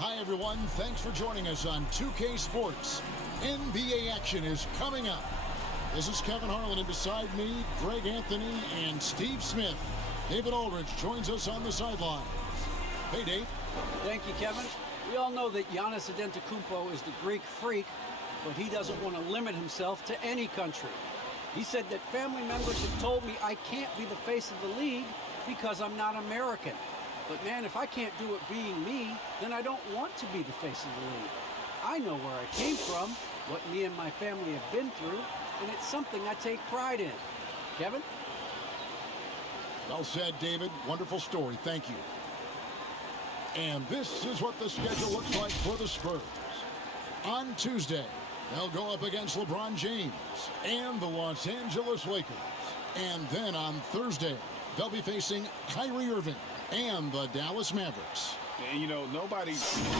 Hi, everyone. Thanks for joining us on 2K Sports. NBA action is coming up. This is Kevin Harlan, and beside me, Greg Anthony and Steve Smith. David Aldridge joins us on the sideline. Hey, Dave. Thank you, Kevin. We all know that Giannis Antetokounmpo is the Greek freak, but he doesn't want to limit himself to any country. He said that family members have told me I can't be the face of the league because I'm not American. But man, if I can't do it being me, then I don't want to be the face of the league. I know where I came from, what me and my family have been through, and it's something I take pride in. Kevin? Well said, David. Wonderful story. Thank you. And this is what the schedule looks like for the Spurs. On Tuesday, they'll go up against LeBron James and the Los Angeles Lakers. And then on Thursday, they'll be facing Kyrie Irving and the Dallas Mavericks. And, you know, nobody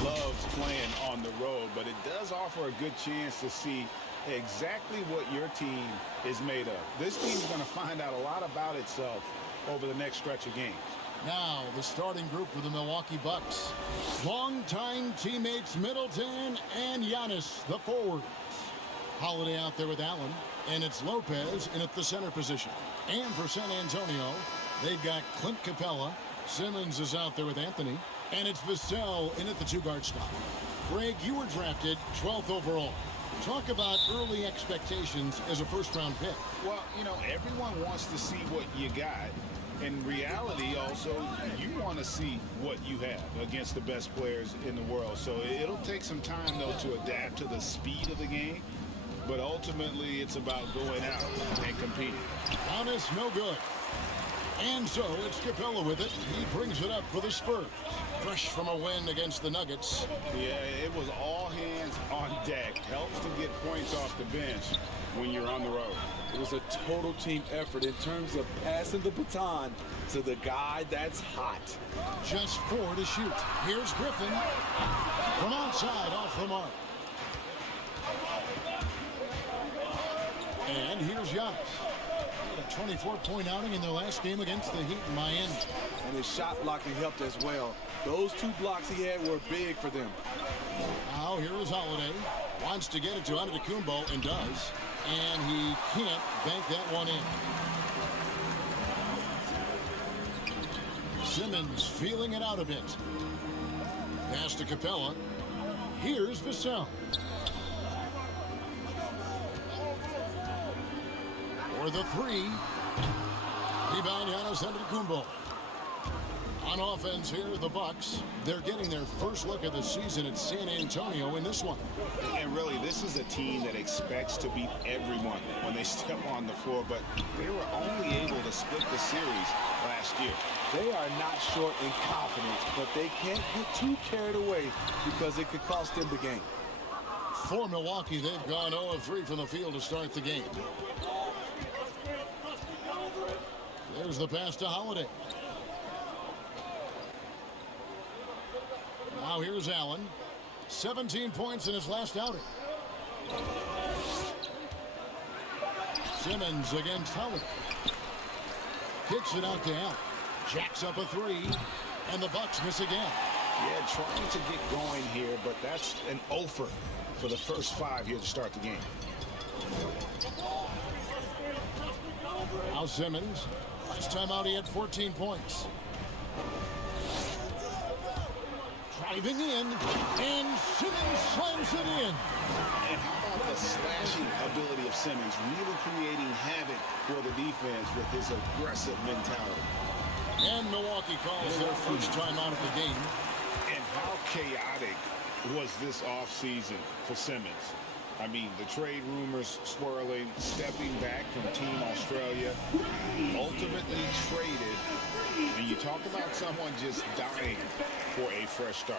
loves playing on the road, but it does offer a good chance to see exactly what your team is made of. This team's going to find out a lot about itself over the next stretch of games. Now, the starting group for the Milwaukee Bucks. Longtime teammates Middleton and Giannis, the forwards. Holiday out there with Allen, and it's Lopez in at the center position. And for San Antonio, they've got Clint Capella. Simmons is out there with Anthony, and it's Vassell in at the two-guard spot. Greg, you were drafted 12th overall. Talk about early expectations as a first-round pick. Well, you know, everyone wants to see what you got. In reality, also, you want to see what you have against the best players in the world. So it'll take some time, though, to adapt to the speed of the game. But ultimately, it's about going out and competing. Giannis, no good. And so it's Capella with it. He brings it up for the Spurs. Fresh from a win against the Nuggets. Yeah, it was all hands on deck. Helps to get points off the bench when you're on the road. It was a total team effort in terms of passing the baton to the guy that's hot. Just 4 to shoot. Here's Griffin. From outside, off the mark. And here's Giannis. A 24-point outing in their last game against the Heat in Miami. And his shot blocking helped as well. Those 2 blocks he had were big for them. Now here is Holiday. Wants to get it to Antetokounmpo and does. And he can't bank that one in. Simmons feeling it out a bit. Pass to Capella. Here's Vassell. For the 3. Rebound Giannis Antetokounmpo. On offense here, the Bucks. They're getting their first look of the season at San Antonio in this one. And really, this is a team that expects to beat everyone when they step on the floor, but they were only able to split the series last year. They are not short in confidence, but they can't get too carried away because it could cost them the game. For Milwaukee, they've gone 0 of 3 from the field to start the game. There's the pass to Holiday. Now here's Allen. 17 points in his last outing. Simmons against Holiday. Kicks it out to Allen. Jacks up a 3. And the Bucks miss again. Yeah, trying to get going here, but that's an offer for the first 5 here to start the game. Now Simmons. Last time out he had 14 points. Driving in, and Simmons slams it in. And how about the slashing ability of Simmons, really creating havoc for the defense with his aggressive mentality. And Milwaukee calls their first time out of the game. And how chaotic was this offseason for Simmons? I mean, the trade rumors swirling, stepping back from Team Australia, ultimately traded. And you talk about someone just dying for a fresh start.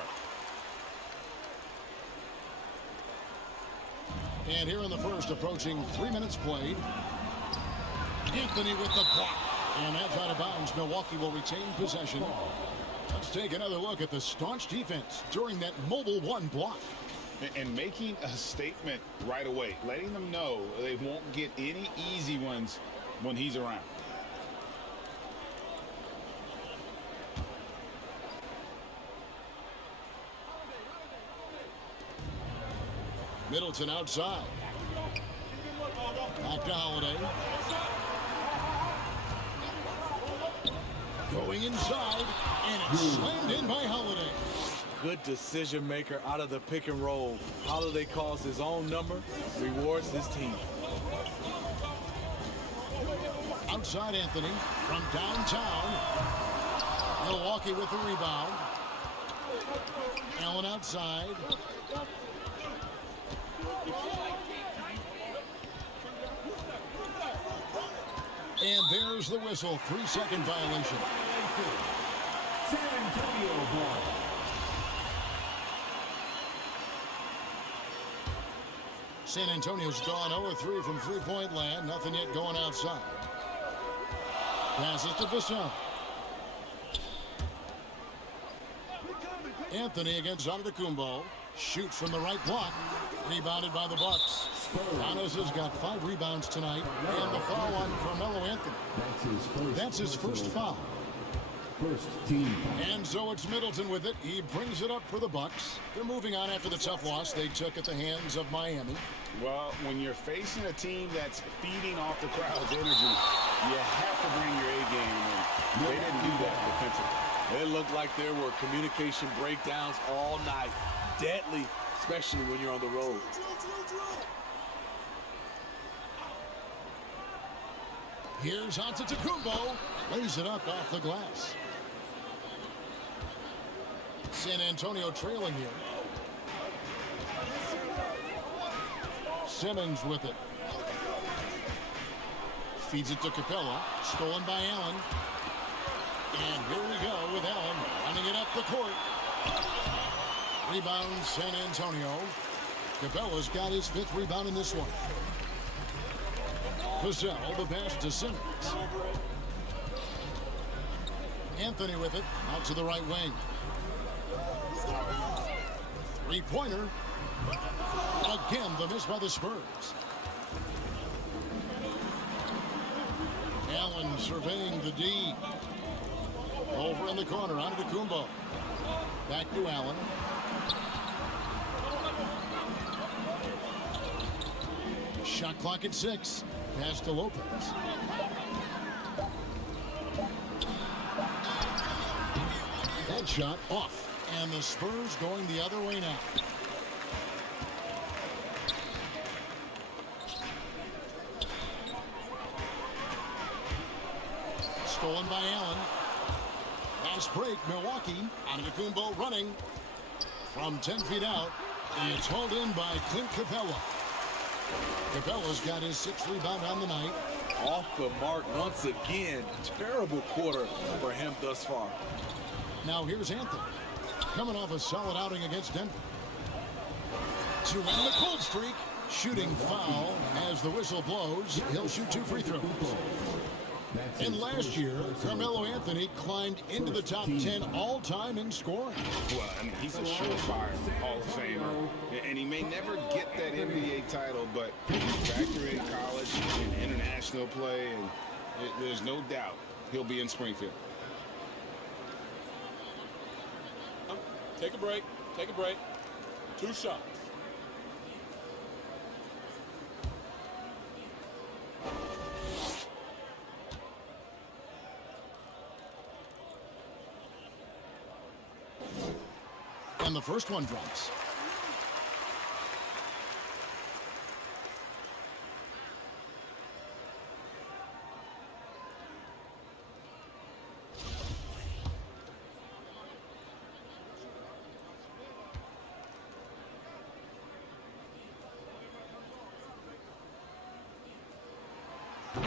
And here in the first, approaching 3 minutes played. Anthony with the block. And that's out of bounds. Milwaukee will retain possession. Let's take another look at the staunch defense during that mobile 1 block. And making a statement right away, letting them know they won't get any easy ones when he's around. Middleton outside. Back to Holiday. Going inside, and it's slammed in by Holiday. Good decision maker out of the pick and roll. Holiday calls his own number, rewards his team. Outside Anthony from downtown. Milwaukee with the rebound. Allen outside. And there's the whistle. 3-second violation. San Antonio ball. San Antonio's gone 0-3 from three-point land. Nothing yet going outside. Passes to Vassell. Anthony against Antetokounmpo. Shoots from the right block. Rebounded by the Bucks. Giannis has got 5 rebounds tonight. And the foul on Carmelo Anthony. That's his first foul. First team. And so it's Middleton with it. He brings it up for the Bucks. They're moving on after the tough loss they took at the hands of Miami. Well, when you're facing a team that's feeding off the crowd's energy, you have to bring your A game, and they didn't do that defensively. It looked like there were communication breakdowns all night. Deadly, especially when you're on the road. Here's Antetokounmpo. Lays it up off the glass. San Antonio trailing here. Simmons with it. Feeds it to Capella. Stolen by Allen. And here we go with Allen running it up the court. Rebound San Antonio. Capella's got his 5th rebound in this one. Vassell, the pass to Simmons. Anthony with it, out to the right wing. 3-pointer. Again, the miss by the Spurs. Allen surveying the D. Over in the corner, Antetokounmpo. Back to Allen. Shot clock at 6. Pass to Lopez. That shot off. And the Spurs going the other way now. Stolen by Allen. Fast break, Milwaukee. Antetokounmpo running from 10 feet out. It's hauled in by Clint Capella. Capella's got his 6th rebound on the night. Off the mark once again. Terrible quarter for him thus far. Now here's Anthony. Coming off a solid outing against Denver. To end the cold streak. Shooting foul as the whistle blows. He'll shoot 2 free throws. And last year, Carmelo Anthony climbed into the top 10 all-time in scoring. Well, I mean, he's a surefire Hall of Famer. And he may never get that NBA title, but factor in college and international play, and there's no doubt he'll be in Springfield. Take a break. Take a break. 2 shots. And the first one drops.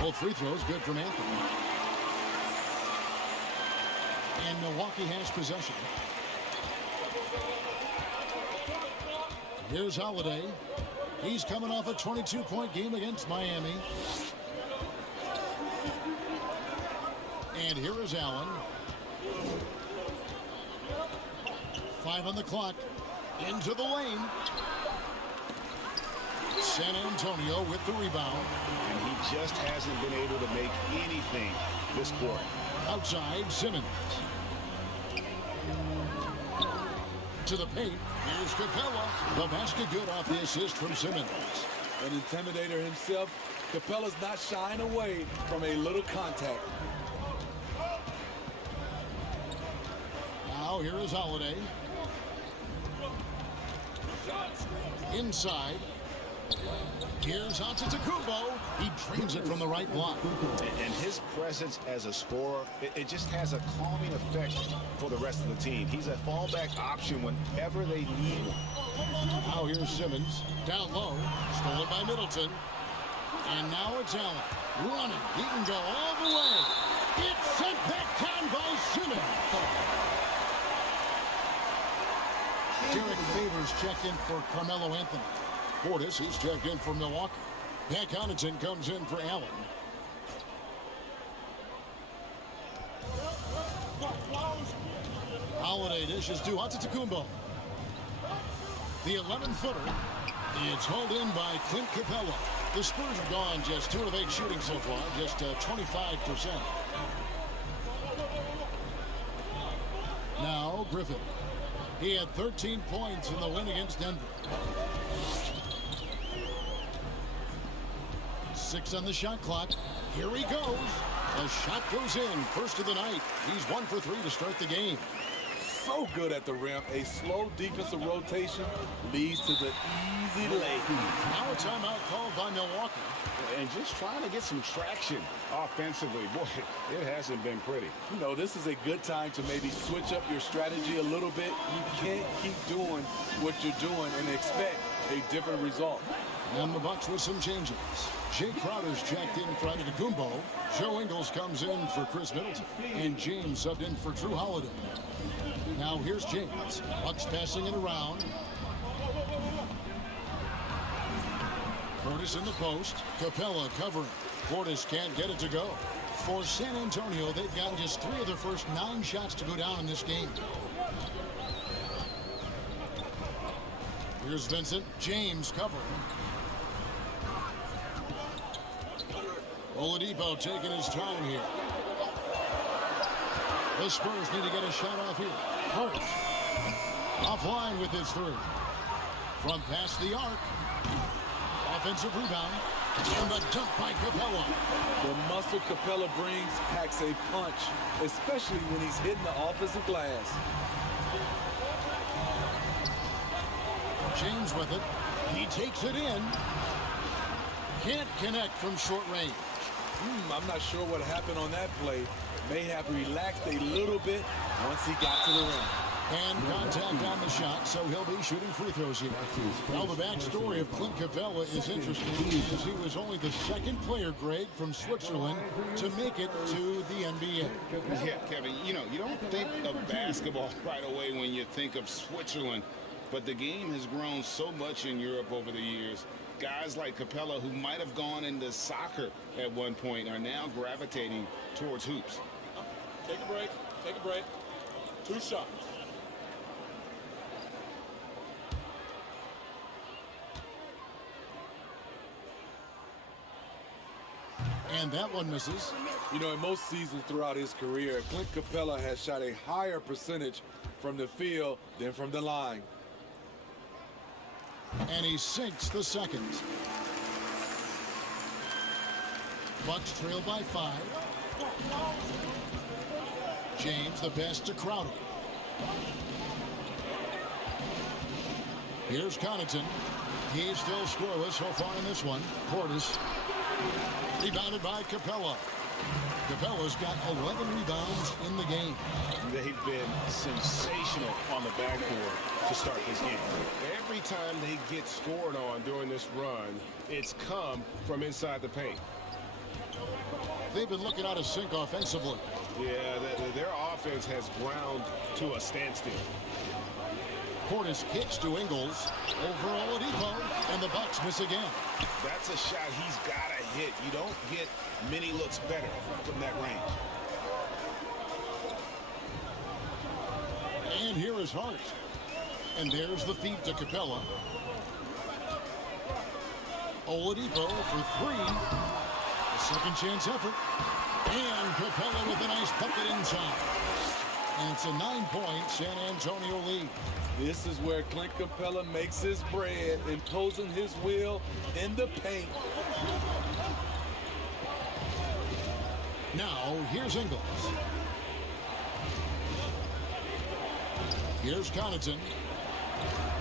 Both free throws good from Anthony. And Milwaukee has possession. Here's Holiday. He's coming off a 22-point game against Miami. And here is Allen. 5 on the clock. Into the lane. San Antonio with the rebound. And he just hasn't been able to make anything this quarter. Outside, Simmons. to the paint. Here's Capella. The basket good off the assist from Simmons. An intimidator himself, Capella's not shying away from a little contact. Now here is Holiday. Inside. Here's Antetokounmpo. He drains it from the right block. And his presence as a scorer, it just has a calming effect for the rest of the team. He's a fallback option whenever they need one. Now here's Simmons. Down low. Stolen by Middleton. And now it's Allen. Running. He can go all the way. It's sent back down by Simmons. Derek Favors checked in for Carmelo Anthony. Portis, he's checked in for Milwaukee. Pat Connaughton comes in for Allen. Holiday dishes to Antetokounmpo. The 11-footer. It's hauled in by Clint Capella. The Spurs have gone just 2 of 8 shooting so far, just 25%. Now Griffin. He had 13 points in the win against Denver. 6 on the shot clock. Here he goes. The shot goes in. First of the night. He's 1 for 3 to start the game. So good at the rim. A slow defensive rotation leads to the easy lay. Now a timeout called by Milwaukee. And just trying to get some traction offensively. Boy, it hasn't been pretty. You know, this is a good time to maybe switch up your strategy a little bit. You can't keep doing what you're doing and expect a different result. And the Bucks with some changes. Jay Crowder's checked in for Antetokounmpo. Joe Ingles comes in for Chris Middleton. And James subbed in for Drew Holiday. Now here's James. Bucks passing it around. Portis in the post. Capella covering. Portis can't get it to go. For San Antonio, they've gotten just 3 of their first 9 shots to go down in this game. Here's Vincent. James covering. Oladipo taking his time here. The Spurs need to get a shot off here. Hurt. Offline with his 3. From past the arc. Offensive rebound. And the dunk by Capella. The muscle Capella brings packs a punch, especially when he's hitting the offensive glass. James with it. He takes it in. Can't connect from short range. I'm not sure what happened on that play. May have relaxed a little bit once he got to the rim. And contact on the shot, so he'll be shooting free throws here. Now the backstory of Clint Capella is interesting because he was only the 2nd player, Greg, from Switzerland to make it to the NBA. Yeah, Kevin, you know, you don't think of basketball right away when you think of Switzerland, but the game has grown so much in Europe over the years. Guys like Capella, who might have gone into soccer at one point, are now gravitating towards hoops. Take a break. Take a break. 2 shots. And that one misses. You know, in most seasons throughout his career, Clint Capella has shot a higher percentage from the field than from the line. And he sinks the second. Bucks trail by 5. James, the pass to Crowder. Here's Connaughton. He's still scoreless so far in this one. Portis. Rebounded by Capella. Capella's got 11 rebounds in the game. They've been sensational on the backboard to start this game. Every time they get scored on during this run, it's come from inside the paint. They've been looking out of sync offensively. Yeah, their offense has ground to a standstill. Portis kicks to Ingles. Over Oladipo, and the Bucks miss again. That's a shot he's got to hit. You don't get many looks better from that range. And here is Hart. And there's the feed to Capella. Oladipo for 3. A second chance effort. And Capella with a nice bucket inside. And it's a 9-point San Antonio lead. This is where Clint Capella makes his bread, imposing his will in the paint. Now, here's Ingles. Here's Connaughton.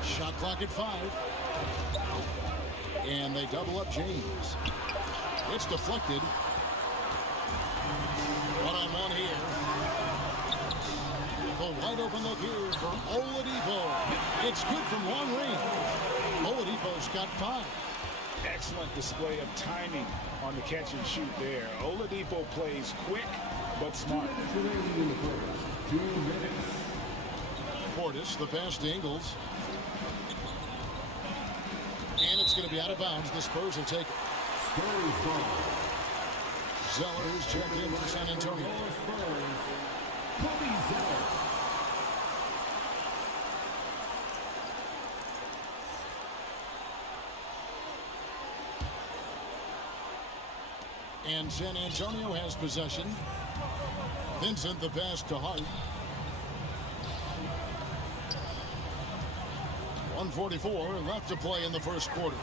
Shot clock at 5. And they double up James. It's deflected. One-on-one here. The wide open look here for Oladipo. It's good from long range. Oladipo's got 5. Excellent display of timing on the catch and shoot there. Oladipo plays quick but smart. Remaining in the first 2 minutes. Portis, the pass to Ingles. And it's going to be out of bounds. The Spurs will take it. Spurs ball. Zeller is checked in for San Antonio. Spurs. Kobe Zeller. And San Antonio has possession. Vincent, the pass to Hart. 1:44 left to play in the first quarter.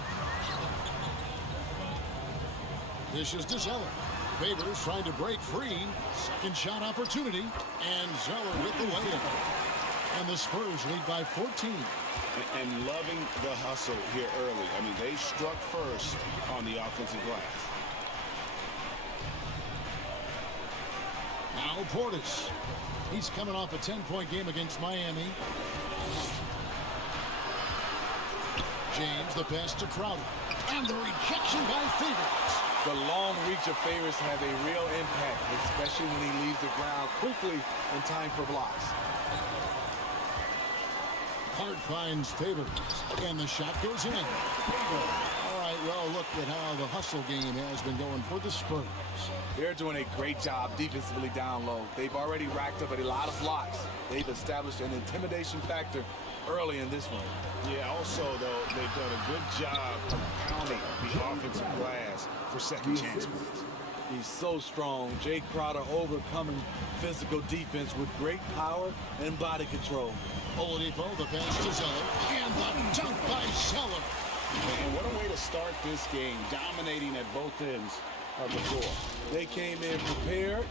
This is to Zeller. Favors trying to break free. Second shot opportunity. And Zeller with the layup. And the Spurs lead by 14. And loving the hustle here early. I mean, they struck first on the offensive glass. Now Portis. He's coming off a 10-point game against Miami. James, the pass to Crowder. And the rejection by Favors. The long reach of Favors have a real impact, especially when he leaves the ground quickly in time for blocks. Hart finds Favors. And the shot goes in. All right, well, look at how the hustle game has been going for the Spurs. They're doing a great job defensively down low. They've already racked up a lot of blocks. They've established an intimidation factor early in this one. Yeah, also, though, they've done a good job of pounding the offensive glass for second chance points. He's so strong. Jay Crowder overcoming physical defense with great power and body control. Oladipo, the pass to Zeller. And the dunk by Zeller. And what a way to start this game, dominating at both ends of the floor. They came in prepared,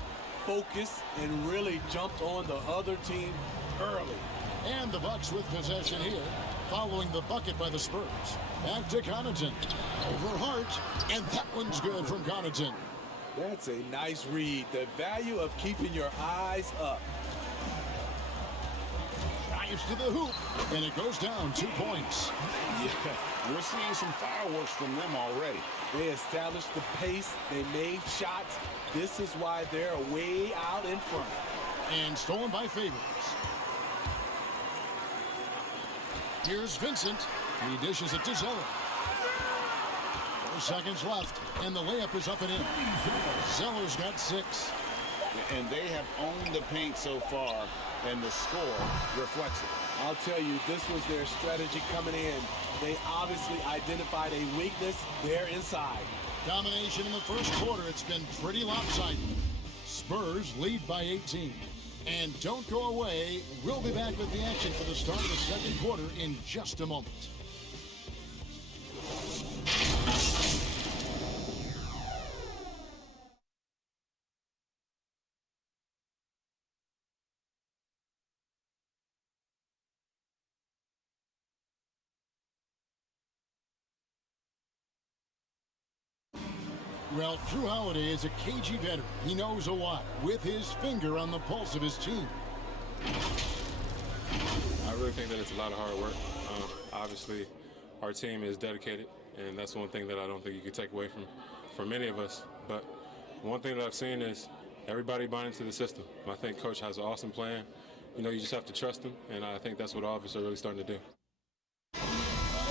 focused, and really jumped on the other team early. And the Bucks with possession here, following the bucket by the Spurs. Back to Connaughton. Over Hart. And that one's good from Connaughton. That's a nice read. The value of keeping your eyes up. Drives to the hoop. And it goes down 2 points. Yeah, we're seeing some fireworks from them already. They established the pace. They made shots. This is why they're way out in front. And stolen by Favors. Here's Vincent. He dishes it to Zeller. 4 seconds left, and the layup is up and in. Zeller's got 6. And they have owned the paint so far, and the score reflects it. I'll tell you, this was their strategy coming in. They obviously identified a weakness there inside. Domination in the first quarter. It's been pretty lopsided. Spurs lead by 18. And don't go away. We'll be back with the action for the start of the second quarter in just a moment. Well, Drew Holiday is a cagey veteran. He knows a lot with his finger on the pulse of his team. I really think that it's a lot of hard work. Obviously, our team is dedicated, and that's one thing that I don't think you can take away from many of us. But one thing that I've seen is everybody buying into the system. I think Coach has an awesome plan. You know, you just have to trust him, and I think that's what all of us are really starting to do.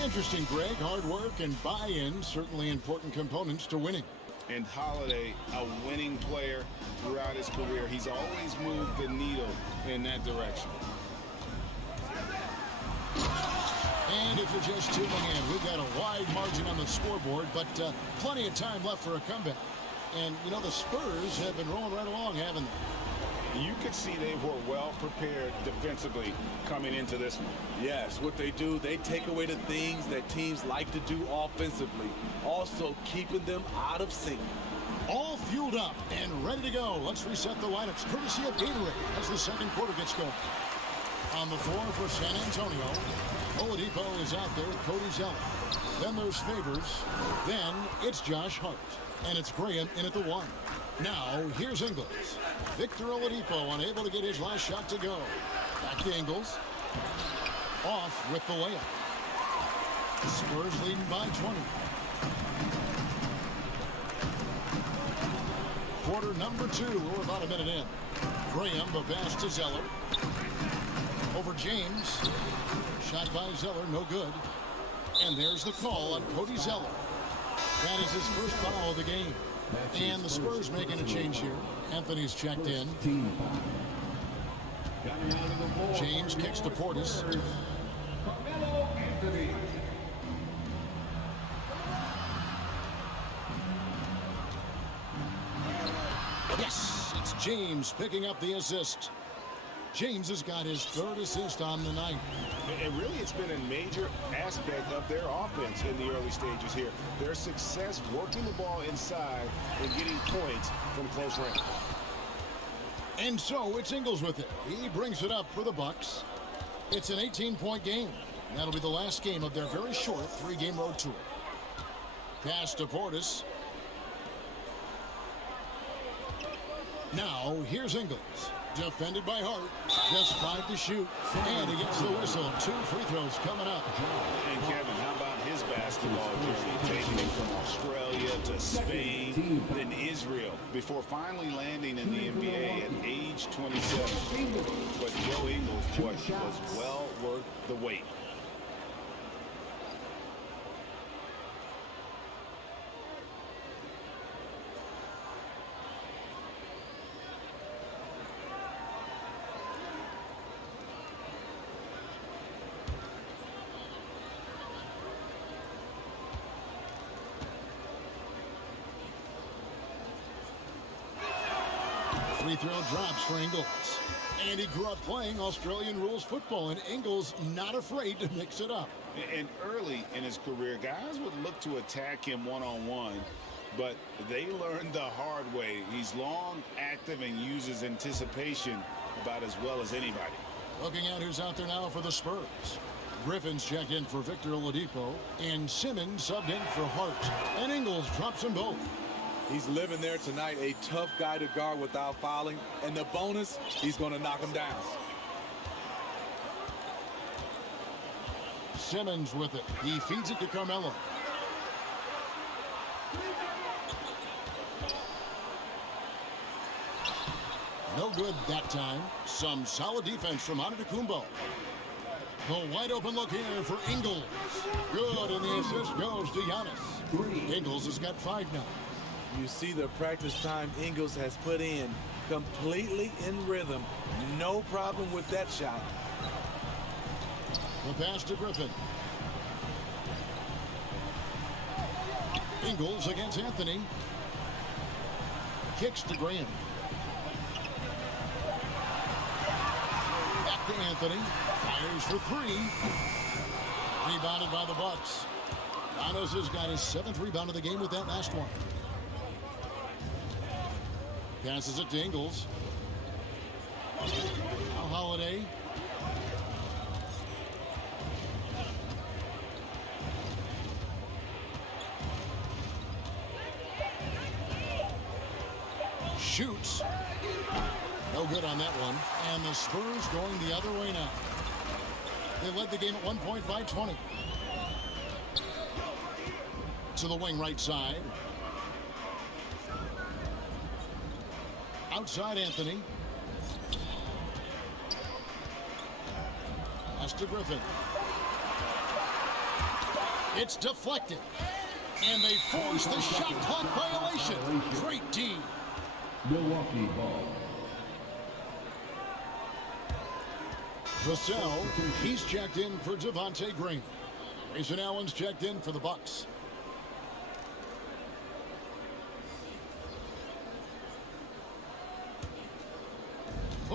Interesting, Greg. Hard work and buy-in, certainly important components to winning. And Holiday, a winning player throughout his career. He's always moved the needle in that direction. And if you're just tuning in, we've got a wide margin on the scoreboard, but plenty of time left for a comeback. And, you know, the Spurs have been rolling right along, haven't they? You could see they were well prepared defensively coming into this one. Yes, what they do, they take away the things that teams like to do offensively, also keeping them out of sync. All fueled up and ready to go. Let's reset the lineups courtesy of Gatorade as the second quarter gets going. On the floor for San Antonio, Oladipo is out there with Cody Zeller. Then there's Favors. Then it's Josh Hart. And it's Graham in at the 1. Now, here's Ingles. Victor Oladipo unable to get his last shot to go. Back to Ingles. Off with the layup. The Spurs leading by 20. Quarter number 2. We're about a minute in. Graham, the pass to Zeller. Over James. Shot by Zeller, no good. And there's the call on Cody Zeller. That is his first foul of the game. And the Spurs making a change here. Anthony's checked in. James kicks to Portis. Yes, it's James picking up the assist. James has got his 3rd assist on the night. And really, it's been a major aspect of their offense in the early stages here. Their success working the ball inside and getting points from close range. And so it's Ingles with it. He brings it up for the Bucks. It's an 18-point game. That'll be the last game of their very short 3-game road tour. Pass to Portis. Now, here's Ingles. Defended by Hart. Just 5 to shoot. And he gets the whistle. 2 free throws coming up. And Kevin, how about his basketball journey? Taking him from Australia to Spain, then Israel, before finally landing in the NBA at age 27. But Joe Ingles, boy, was well worth the wait. Free throw drops for Ingles. And he grew up playing Australian rules football, and Ingles not afraid to mix it up. And early in his career, guys would look to attack him one-on-one, but they learned the hard way. He's long, active, and uses anticipation about as well as anybody. Looking at who's out there now for the Spurs. Griffin's checked in for Victor Oladipo, and Simmons subbed in for Hart. And Ingles drops them both. He's living there tonight, a tough guy to guard without fouling. And the bonus, he's going to knock him down. Simmons with it. He feeds it to Carmelo. No good that time. Some solid defense from Antetokounmpo. The wide open look here for Ingles. Good, and the assist goes to Giannis. Ingles has got 5 now. You see the practice time Ingles has put in, completely in rhythm. No problem with that shot. The pass to Griffin. Ingles against Anthony. Kicks to Graham. Back to Anthony. Fires for 3. Rebounded by the Bucks. Giannis has got his 7th rebound of the game with that last one. Passes it to Ingles. Now Holiday. Shoots. No good on that one. And the Spurs going the other way now. They led the game at 1 point by 20. To the wing right side. Outside Anthony. Pass to Griffin. It's deflected. And they force the shot clock violation. Great team. Milwaukee ball. Vassell, he's checked in for Devontae Green. Grayson Allen's checked in for the Bucks.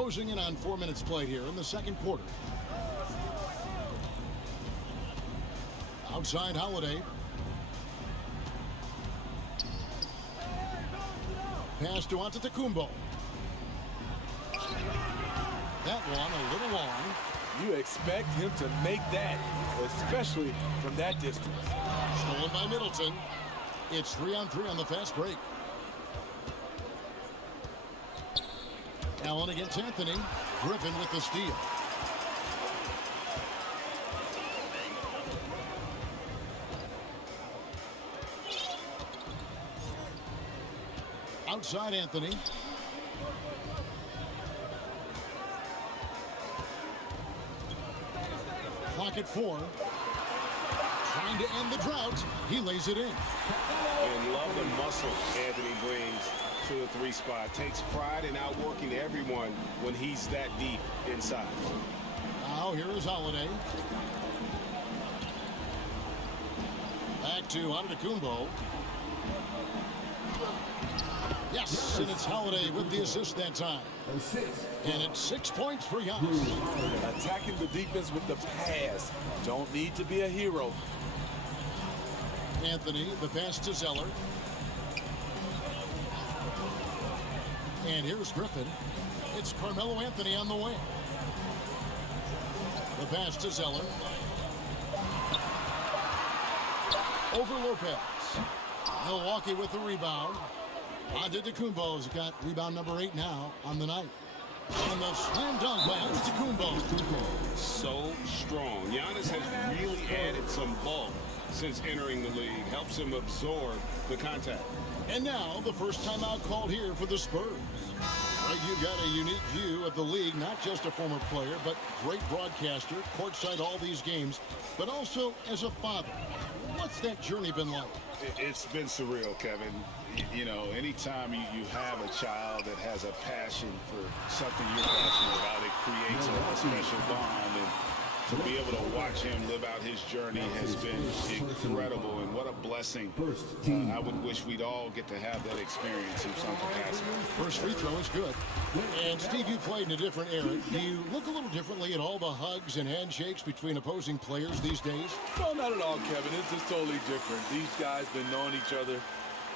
Closing in on 4 minutes played here in the second quarter. Outside Holiday. Pass to Antetokounmpo. That one a little long. You expect him to make that, especially from that distance. Stolen by Middleton. It's 3-on-3 on the fast break. Allen against Anthony. Griffin with the steal. Outside Anthony. Clock at 4. Trying to end the drought. He lays it in. And love the muscle Anthony brings to the 3 spot. Takes pride in outworking everyone when he's that deep inside. Now here is Holiday. Back to Antetokounmpo. Yes, and it's Holiday with the assist that time. And it's 6 points for Giannis. Attacking the defense with the pass. Don't need to be a hero. Anthony, the pass to Zeller. And here's Griffin. It's Carmelo Anthony on the wing. The pass to Zeller. Over Lopez. Milwaukee with the rebound. Antetokounmpo's got rebound number 8 now on the night. And the slam dunk by Antetokounmpo. So strong. Giannis has really added some bulk since entering the league. Helps him absorb the contact. And now the first timeout called here for the Spurs. Right, you've got a unique view of the league, not just a former player, but great broadcaster, courtside all these games, but also as a father. What's that journey been like? It's been surreal, Kevin. You know, anytime you have a child that has a passion for something you're passionate about, it creates a special bond. And to be able to watch him live out his journey has been incredible, and what a blessing. I would wish we'd all get to have that experience in some capacity. First free throw is good. And Steve, you played in a different era. Do you look a little differently at all the hugs and handshakes between opposing players these days? No, not at all, Kevin. It's just totally different. These guys been knowing each other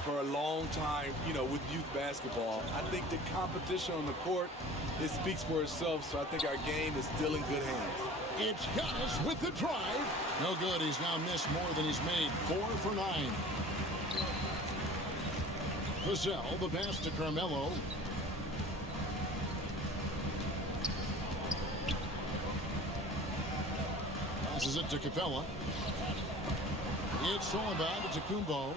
for a long time, you know, with youth basketball. I think the competition on the court, it speaks for itself, so I think our game is still in good hands. It's Giannis with the drive. No good. He's now missed more than he's made. 4 for 9. Vassell, the pass to Carmelo. Passes it to Capella. It's stolen by Antetokounmpo.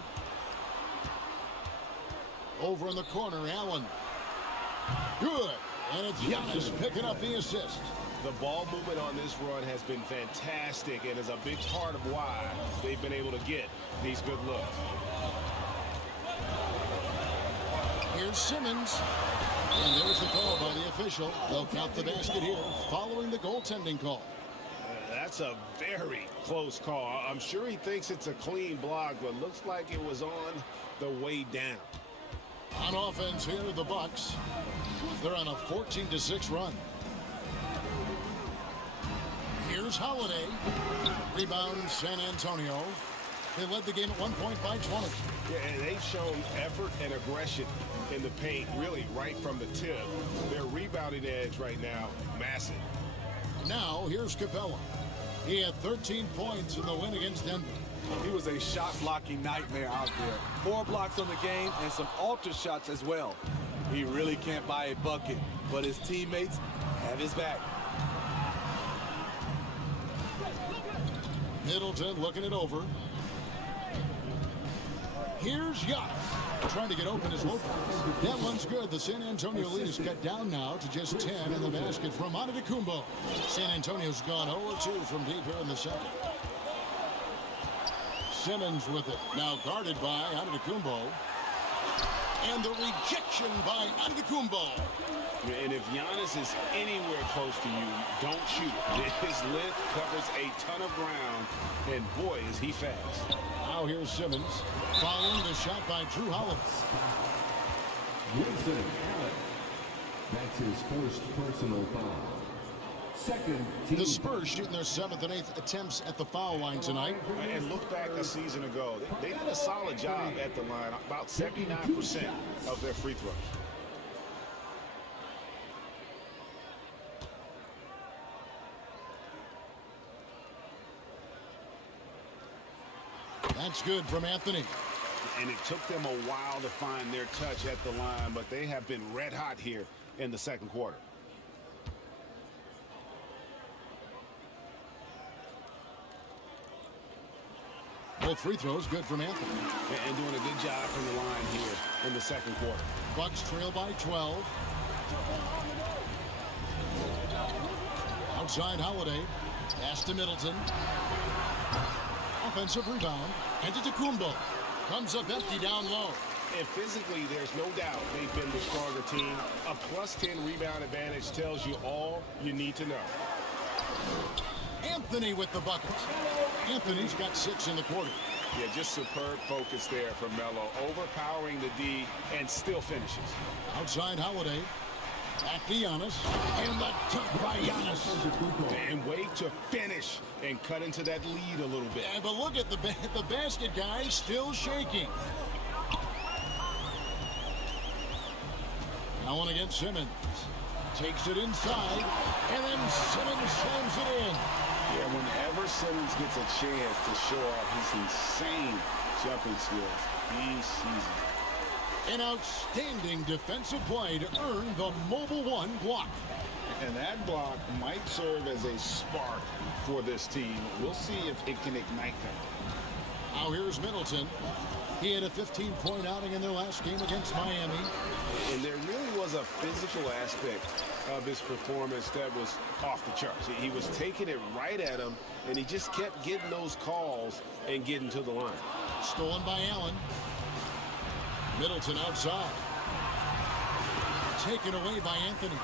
Over in the corner, Allen. Good. And it's Giannis picking up the assist. The ball movement on this run has been fantastic and is a big part of why they've been able to get these good looks. Here's Simmons. And there's the call by the official. They'll count the basket here following the goaltending call. That's a very close call. I'm sure he thinks it's a clean block, but looks like it was on the way down. On offense here, the Bucks. They're on a 14-6 run. Here's Holiday. Rebound, San Antonio. They led the game at 1 point by 20. Yeah, and they've shown effort and aggression in the paint, really right from the tip. Their rebounding edge right now, massive. Now, here's Capella. He had 13 points in the win against Denver. He was a shot-blocking nightmare out there. 4 blocks on the game and some alter shots as well. He really can't buy a bucket, but his teammates have his back. Middleton looking it over. Here's Giannis. Trying to get open as Lopez. That one's good. The San Antonio lead is cut down now to just 10 in the basket from Antetokounmpo. San Antonio's gone 0-2 from deep here in the second. Simmons with it. Now guarded by Antetokounmpo. And the rejection by Antetokounmpo. And if Giannis is anywhere close to you, don't shoot. His length covers a ton of ground, and boy, is he fast. Now here's Simmons. Following the shot by Drew Holiday. That's his first personal foul. Second team. The Spurs shooting their 7th and 8th attempts at the foul line tonight. And look back a season ago. They did a solid job at the line, about 79% of their free throws. That's good from Anthony. And it took them a while to find their touch at the line, but they have been red hot here in the second quarter. Both free throws good from Anthony. And doing a good job from the line here in the second quarter. Bucks trail by 12. Outside Holiday. Pass to Middleton. Offensive rebound. Antetokounmpo comes up empty down low. And physically, there's no doubt they've been the stronger team. A +10 rebound advantage tells you all you need to know. Anthony with the bucket. Anthony's got 6 in the quarter. Yeah, just superb focus there from Melo. Overpowering the D and still finishes. Outside Holiday. Back to Giannis. And the dunk by Giannis. And wait to finish and cut into that lead a little bit. Yeah, but look at the basket guy still shaking. Now one against Simmons. Takes it inside. And then Simmons slams it in. Yeah, whenever Simmons gets a chance to show off his insane jumping skills, he seizes. An outstanding defensive play to earn the Mobile One block. And that block might serve as a spark for this team. We'll see if it can ignite them. Now here's Middleton. He had a 15-point outing in their last game against Miami. And there really was a physical aspect of his performance that was off the charts. He was taking it right at him, and he just kept getting those calls and getting to the line. Stolen by Allen. Middleton outside. Taken away by Anthony.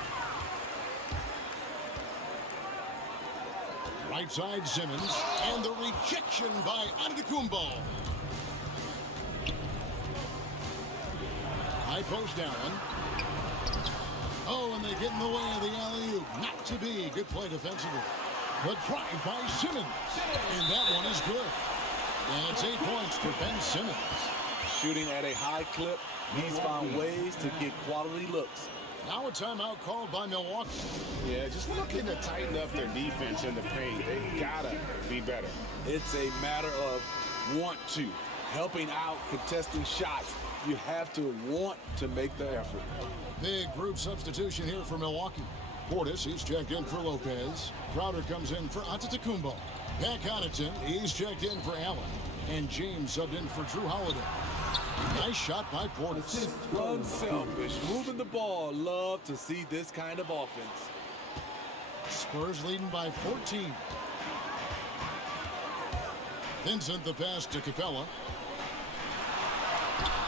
Right side Simmons. And the rejection by Antetokounmpo. High post Allen. Oh, and they get in the way of the alley-oop. Not to be. Good play defensively. But tried by Simmons. And that one is good. And it's 8 points for Ben Simmons. Shooting at a high clip, he's found ways to get quality looks. Now a timeout called by Milwaukee. Yeah, just looking to tighten up their defense in the paint. They gotta be better. It's a matter of want to. Helping out, contesting shots. You have to want to make the effort. Big group substitution here for Milwaukee. Portis, he's checked in for Lopez. Crowder comes in for Antetokounmpo. Pat Connaughton, he's checked in for Allen. And James subbed in for Drew Holiday. Nice shot by Portis. Unselfish, moving the ball. Love to see this kind of offense. Spurs leading by 14. Vincent the pass to Capella.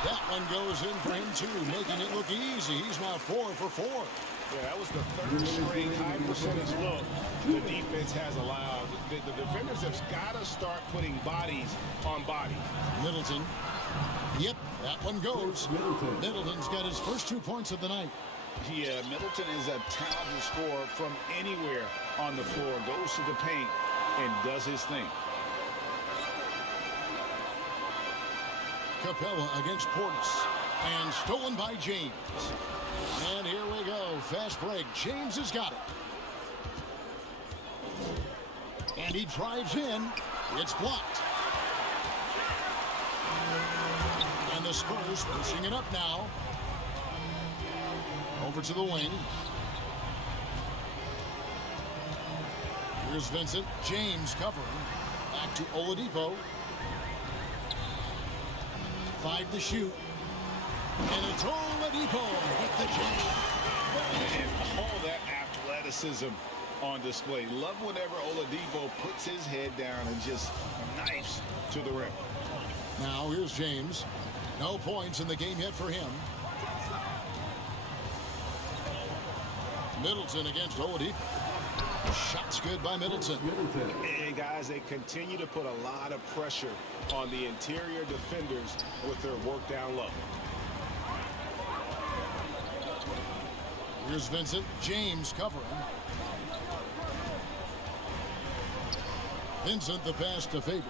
That one goes in for him too, making it look easy. He's now 4 for 4. Yeah, that was the third straight high percentage look the defense has allowed. The defenders have got to start putting bodies on bodies. Middleton. Yep, that one goes. Middleton's got his first 2 points of the night. Yeah, Middleton is a talented scorer from anywhere on the floor. Goes to the paint and does his thing. Capella against Portis. And stolen by James. And here we go. Fast break. James has got it. And he drives in. It's blocked. And the Spurs pushing it up now. Over to the wing. Here's Vincent. James covering. Back to Oladipo. 5 to shoot. And it's Oladipo with the jump. And all that athleticism on display. Love whenever Oladipo puts his head down and just knifes to the rim. Now here's James. No points in the game yet for him. Middleton against Oladipo. Shots good by Middleton. And guys, they continue to put a lot of pressure on the interior defenders with their work down low. Here's Vincent. James covering. Vincent, the pass to Favors.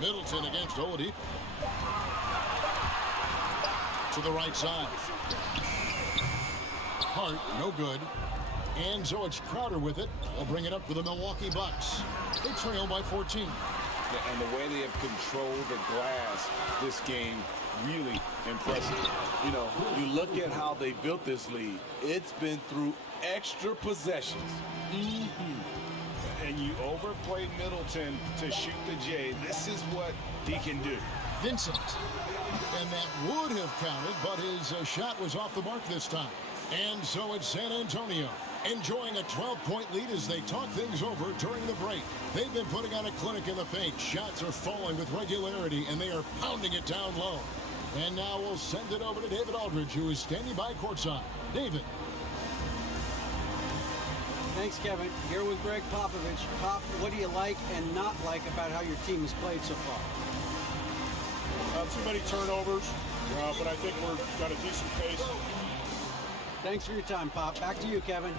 Middleton against Oladipo. To the right side. Hart, no good. And so it's Crowder with it. They'll bring it up for the Milwaukee Bucks. They trail by 14. Yeah, and the way they have controlled the glass this game, really impressive. You know, you look at how they built this lead. It's been through extra possessions. And you overplay Middleton to shoot the J. This is what he can do. Vincent. And that would have counted, but his shot was off the mark this time. And so it's San Antonio, enjoying a 12-point lead as they talk things over during the break. They've been putting on a clinic in the paint. Shots are falling with regularity, and they are pounding it down low. And now we'll send it over to David Aldridge, who is standing by courtside. David. Thanks, Kevin. Here with Greg Popovich. Pop, what do you like and not like about how your team has played so far? Too many turnovers, but I think we've got a decent pace. Thanks for your time, Pop. Back to you, Kevin.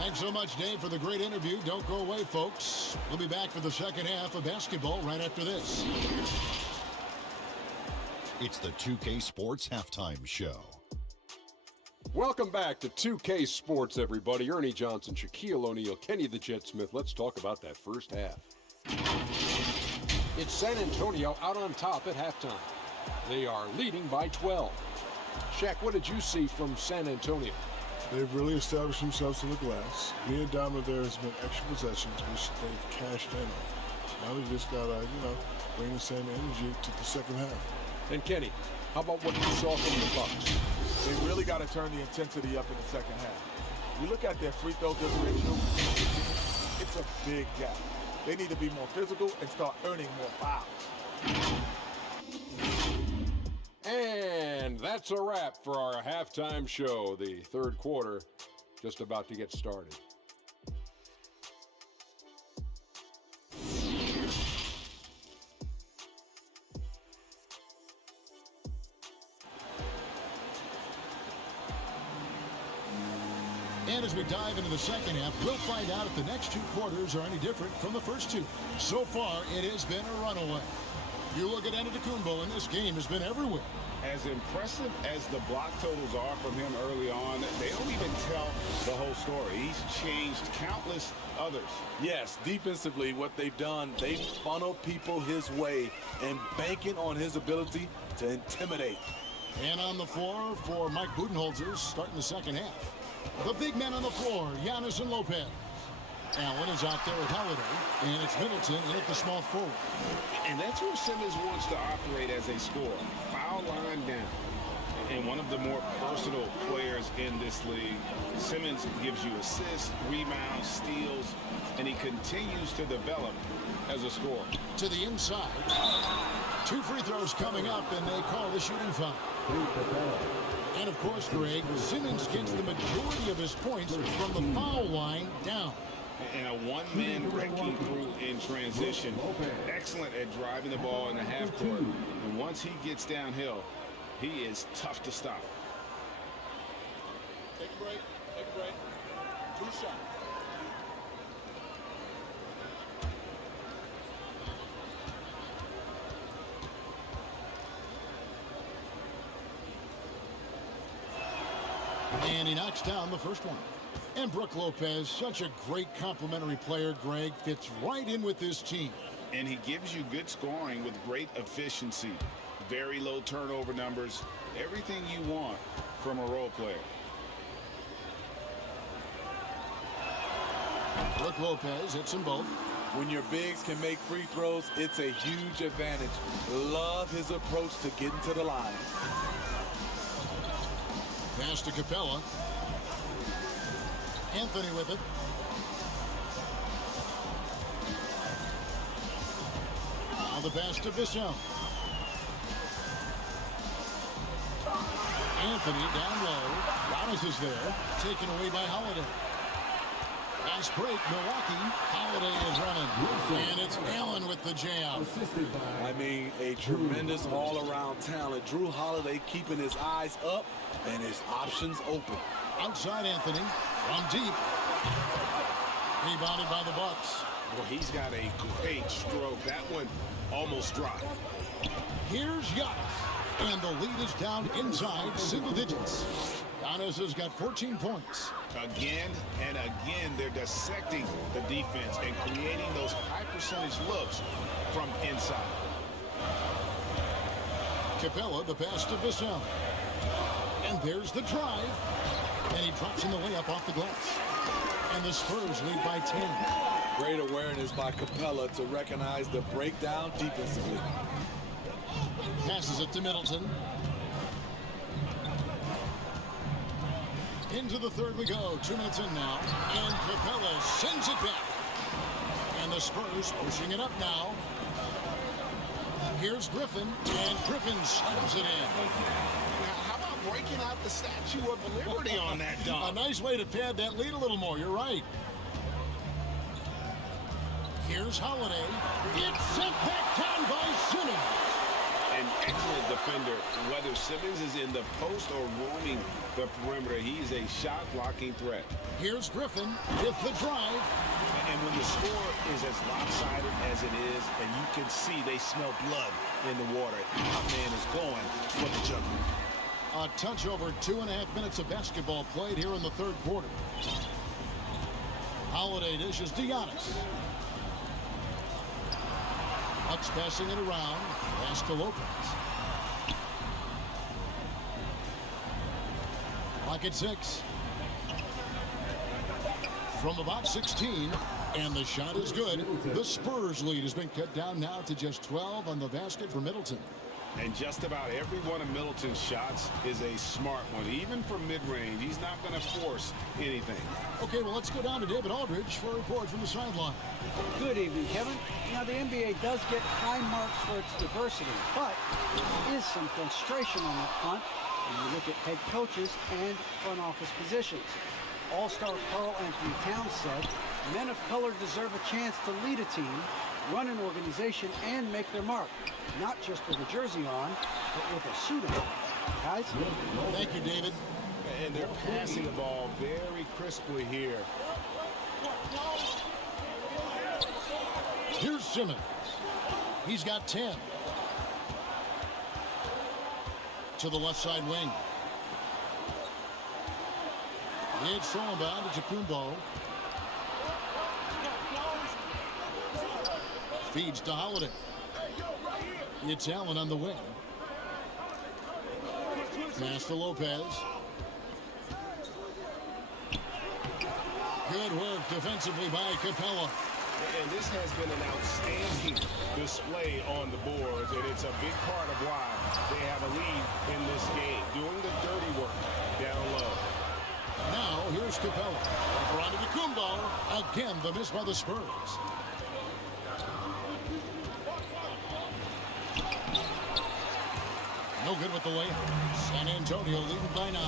Thanks so much, Dave, for the great interview. Don't go away, folks. We'll be back for the second half of basketball right after this. It's the 2K Sports Halftime Show. Welcome back to 2K Sports, everybody. Ernie Johnson, Shaquille O'Neal, Kenny the Jet Smith. Let's talk about that first half. It's San Antonio out on top at halftime. They are leading by 12. Shaq, what did you see from San Antonio? They've really established themselves in the glass. Being dominant there has been extra possessions, which they've cashed in on. Now they just got to, bring the same energy to the second half. And Kenny, how about what you saw from the Bucks? They really got to turn the intensity up in the second half. You look at their free throw differential, it's a big gap. They need to be more physical and start earning more fouls. And that's a wrap for our halftime show. The third quarter just about to get started. And as we dive into the second half, we'll find out if the next two quarters are any different from the first two. So far, it has been a runaway. You look at Antetokounmpo, and this game has been everywhere. As impressive as the block totals are from him early on, they don't even tell the whole story. He's changed countless others. Yes, defensively, what they've done, they've funneled people his way and banking on his ability to intimidate. And on the floor for Mike Budenholzer, starting the second half. The big men on the floor, Giannis and Lopez. Allen is out there with Holiday, and it's Middleton in at the small forward. And that's where Simmons wants to operate as a scorer. Foul line down. And one of the more versatile players in this league. Simmons gives you assists, rebounds, steals, and he continues to develop as a scorer. To the inside. Two free throws coming up, and they call the shooting foul. And of course, Greg, Simmons gets the majority of his points from the foul line down. And a one-man breaking through in transition. Excellent at driving the ball in the half court. And once he gets downhill, he is tough to stop. Take a break. Take a break. 2 shots. And he knocks down the first one. And Brook Lopez, such a great complimentary player, Greg, fits right in with this team. And he gives you good scoring with great efficiency. Very low turnover numbers. Everything you want from a role player. Brook Lopez hits them both. When your bigs can make free throws, it's a huge advantage. Love his approach to getting to the line. Pass to Capella. Anthony with it. Now the pass to Bissell. Anthony down low. Giannis is there. Taken away by Holiday. Fast break, Milwaukee. Holiday is running. And it's Allen with the jam. I mean, a tremendous all-around talent. Drew Holiday keeping his eyes up and his options open. Outside Anthony from deep. Rebounded by the Bucks. Well, he's got a great stroke. That one almost dropped. Here's Giannis. And the lead is down inside single digits. Giannis has got 14 points. Again and again, they're dissecting the defense and creating those high percentage looks from inside. Capella, the pass to Vassell. And there's the drive. And he drops in the layup off the glass. And the Spurs lead by 10. Great awareness by Capella to recognize the breakdown defensively. Passes it to Middleton. Into the third we go. 2 minutes in now. And Capella sends it back. And the Spurs pushing it up now. Here's Griffin. And Griffin slams it in. Now, how about breaking out the Statue of Liberty on that dunk? A nice way to pad that lead a little more. You're right. Here's Holiday. It's sent back down by Simmons. An excellent defender. Whether Simmons is in the post or roaming the perimeter, he's a shot-blocking threat. Here's Griffin with the drive. And when the score is as lopsided as it is, and you can see they smell blood in the water, our man is going for the jugular. A touch over 2.5 minutes of basketball played here in the third quarter. Holiday dishes to Giannis. Bucks passing it around. Pass to Lopez. Clock at 6. From about 16. And the shot is good. The Spurs lead has been cut down now to just 12 on the basket for Middleton. And just about every one of Middleton's shots is a smart one. Even from mid-range, he's not going to force anything. Okay, well, let's go down to David Aldridge for a report from the sideline. Good evening, Kevin. Now, the NBA does get high marks for its diversity, but there is some frustration on that front when you look at head coaches and front office positions. All-star Karl Anthony Towns said, men of color deserve a chance to lead a team, run an organization, and make their mark. Not just with a jersey on, but with a suit on. Guys? Thank you, David. And they're passing the ball very crisply here. Here's Simmons. He's got 10. To the left side wing. It's thrown down to Kumbo. Feeds to Holiday. It's Allen on the wing. Pass to Lopez. Good work defensively by Capella. And this has been an outstanding display on the boards, and it's a big part of why they have a lead in this game, doing the dirty work down low. Now, here's Capella. Over onto Kumbo. Again, the miss by the Spurs. No good with the layup. San Antonio leading by 9.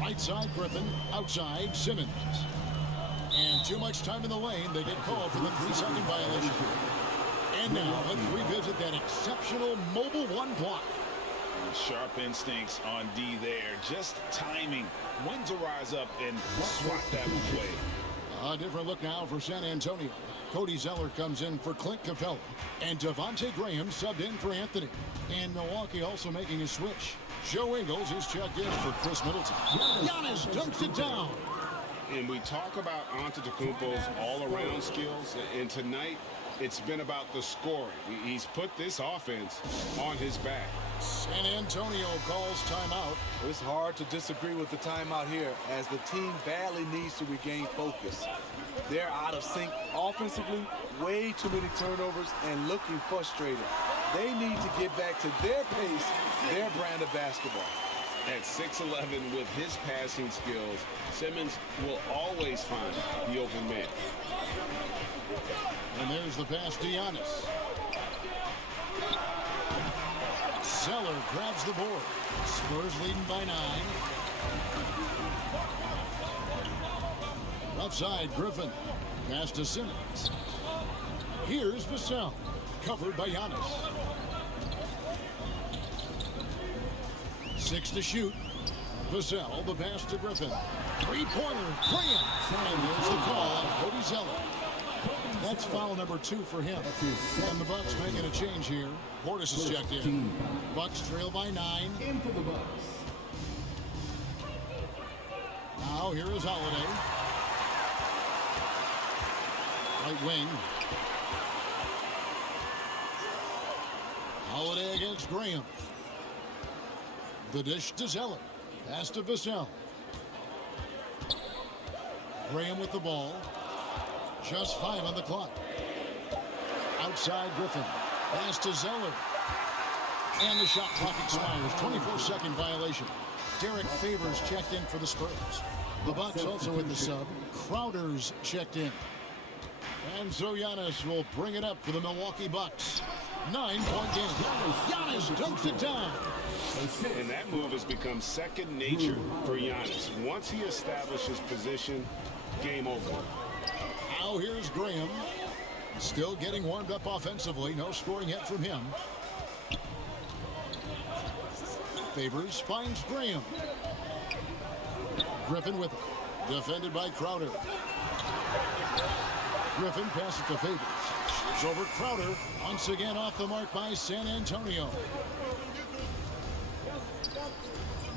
Right side, Griffin. Outside, Simmons. And too much time in the lane. They get called for the 3-second violation. And now, let's revisit that exceptional mobile one block. Sharp instincts on D there. Just timing when to rise up and swat that play. A different look now for San Antonio. Cody Zeller comes in for Clint Capella. And Devontae Graham subbed in for Anthony. And Milwaukee also making a switch. Joe Ingles is checked in for Chris Middleton. Giannis dunks it down. And we talk about Antetokounmpo's all-around skills. And tonight, it's been about the scoring. He's put this offense on his back. San Antonio calls timeout. It's hard to disagree with the timeout here as the team badly needs to regain focus. They're out of sync offensively, way too many turnovers, and looking frustrated. They need to get back to their pace, their brand of basketball. At 6'11" with his passing skills, Simmons will always find the open man. And there's the pass to Giannis. Zeller grabs the board. Spurs leading by 9. Left side, Griffin. Pass to Simmons. Here's Vassell. Covered by Giannis. 6 to shoot. Vassell, the pass to Griffin. Three-pointer, Graham. And there's the call on Cody Zeller. That's foul number 2 for him. And the Bucks making a change here. Portis is checked in. Bucks trail by 9. In for the Bucks. Now here is Holiday. Right wing. Holiday against Graham. The dish to Zeller. Pass to Vassell. Graham with the ball. Just 5 on the clock. Outside Griffin. Pass to Zeller. And the shot clock expires. 24-second violation. Derek Favors checked in for the Spurs. The Bucks also with the sub. Crowder's checked in. And so Giannis will bring it up for the Milwaukee Bucks. 9-point game. Giannis dunks it down. And that move has become second nature for Giannis. Once he establishes position, game over. Now here's Graham. Still getting warmed up offensively. No scoring yet from him. Favors finds Graham. Griffin with it. Defended by Crowder. Griffin passes to Favors. It's over Crowder. Once again off the mark by San Antonio.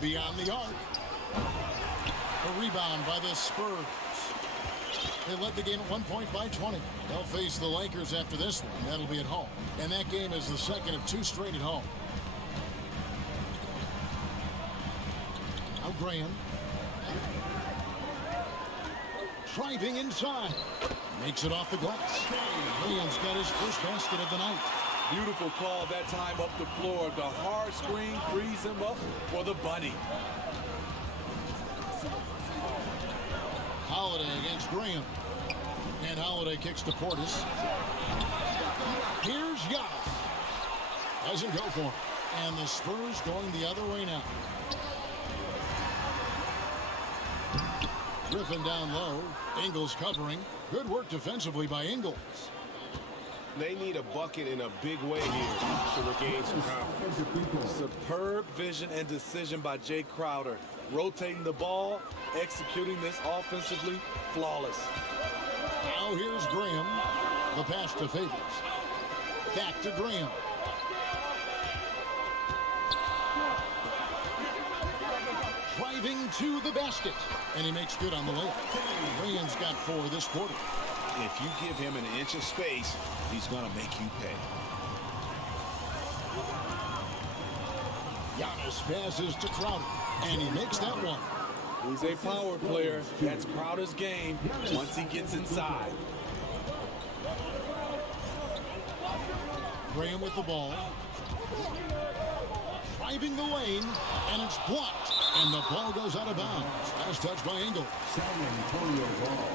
Beyond the arc. A rebound by the Spurs. They led the game at 1 point by 20. They'll face the Lakers after this one. That'll be at home. And that game is the second of 2 straight at home. Now Graham. Driving inside. Makes it off the glass. Graham's got his first basket of the night. Beautiful call that time up the floor. The hard screen frees him up for the bunny. Holiday against Graham. And Holiday kicks to Portis. Here's Giannis. Doesn't go for him. And the Spurs going the other way now. Griffin down low. Ingles covering. Good work defensively by Ingles. They need a bucket in a big way here to regain some confidence. Superb vision and decision by Jay Crowder. Rotating the ball, executing this offensively, flawless. Now here's Graham. The pass to Favors. Back to Graham. Driving to the basket. And he makes good on the layup. Graham's got 4 this quarter. If you give him an inch of space, he's going to make you pay. Giannis passes to Crowder, and he makes that one. He's a power player. That's Crowder's game once he gets inside. Graham with the ball. Driving the lane, and it's blocked. And the ball goes out of bounds. Last touch by Ingles. San Antonio ball.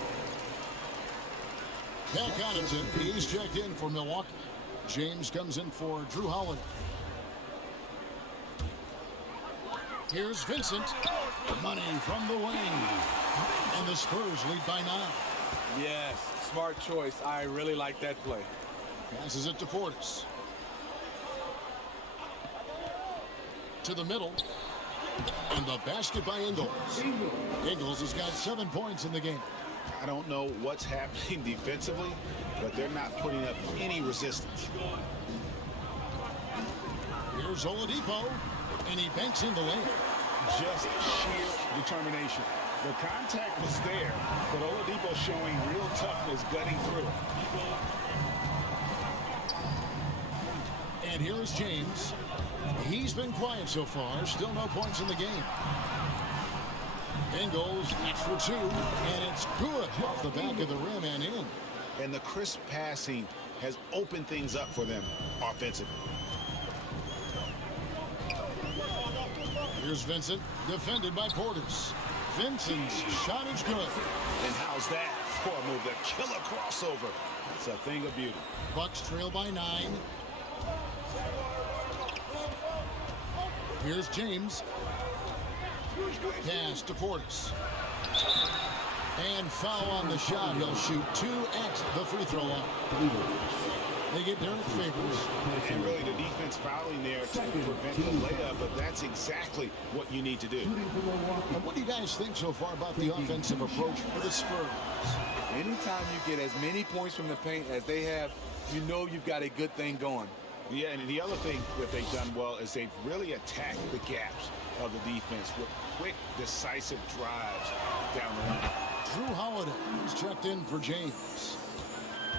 Pat Connaughton, he's checked in for Milwaukee. James comes in for Drew Holiday. Here's Vincent. Money from the wing. And the Spurs lead by 9. Yes, smart choice. I really like that play. Passes it to Portis. To the middle. And the basket by Ingles. Ingles has got 7 points in the game. I don't know what's happening defensively, but they're not putting up any resistance. Here's Oladipo, and he banks in the lane. Just sheer determination. The contact was there, but Oladipo showing real toughness gutting through it. And here is James. He's been quiet so far. Still no points in the game. Ingles for 2, and it's good off the back of the rim and in. And the crisp passing has opened things up for them offensively. Here's Vincent, defended by Portis. Vincent's shot is good. And how's that for a move? The killer crossover. It's a thing of beauty. Bucks trail by 9. Here's James. Pass to Portis. And foul on the shot. He'll shoot 2 at the free throw line. They get Derek Favors. And really the defense fouling there to prevent the layup, but that's exactly what you need to do. And what do you guys think so far about the offensive approach for the Spurs? Anytime you get as many points from the paint as they have, you know you've got a good thing going. Yeah, and the other thing that they've done well is they've really attacked the gaps of the defense with quick, decisive drives down the line. Drew Holiday is checked in for James.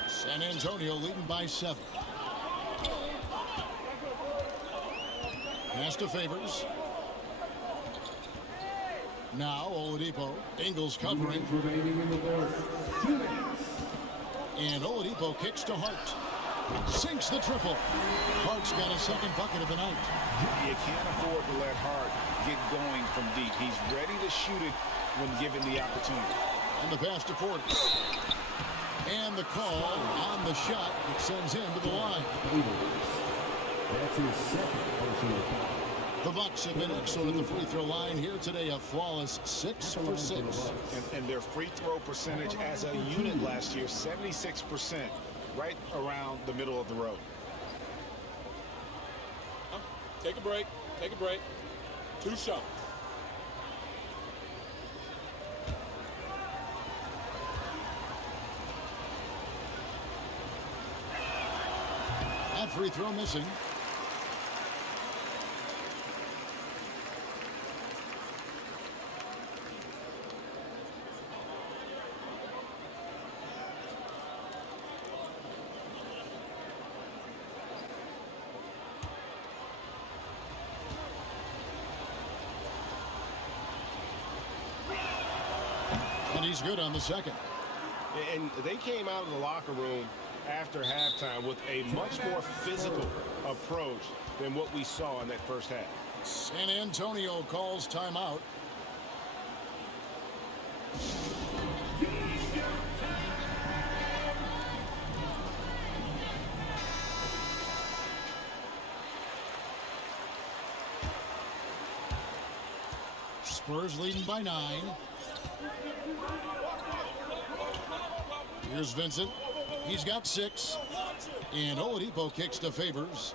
San Antonio leading by 7. Pass to Favors. Now Oladipo. Ingles covering. And Oladipo kicks to Hart. Sinks the triple. Hart's got a second bucket of the night. You can't afford to let Hart get going from deep. He's ready to shoot it when given the opportunity. And the pass to Portis. And the call on the shot that sends him to the line. That's his second personal foul. The Bucks have been excellent at the free throw line here today, a flawless 6 for 6. And their free throw percentage as a unit last year, 76%, right around the middle of the road. Take a break. Take a break. 2 shots. That free throw missing. And he's good on the second. And they came out of the locker room after halftime with a much more physical approach than what we saw in that first half. San Antonio calls timeout. Spurs leading by 9. Here's Vincent. He's got 6. And Oladipo kicks to Favors.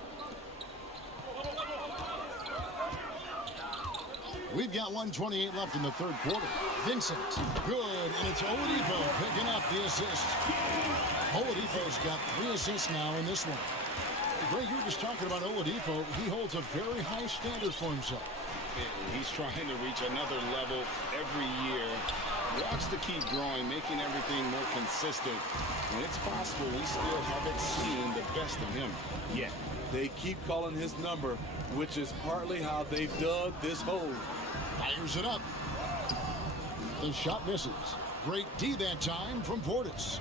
We've got 1:28 left in the third quarter. Vincent, good, and it's Oladipo picking up the assist. Oladipo's got 3 assists now in this one. Greg, you were just talking about Oladipo. He holds a very high standard for himself. He's trying to reach another level every year. Wants to keep growing, making everything more consistent. And it's possible we still haven't seen the best of him yet. They keep calling his number, which is partly how they've dug this hole. Fires it up. The shot misses. Great D that time from Portis.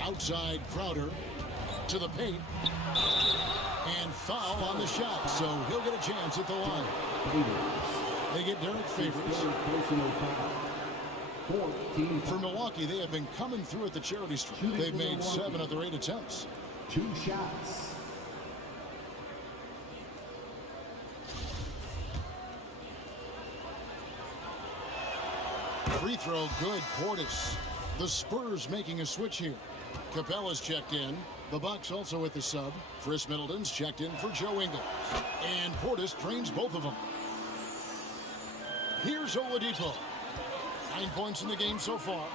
Outside Crowder to the paint. And foul on the shot, so he'll get a chance at the line. They get Derek Favors. For Milwaukee, they have been coming through at the charity stripe. They've made 7 of their 8 attempts. 2 shots. Free throw good, Portis. The Spurs making a switch here. Capella's checked in. The Bucks also with the sub. Chris Middleton's checked in for Joe Ingles. And Portis trains both of them. Here's Oladipo. 9 points in the game so far.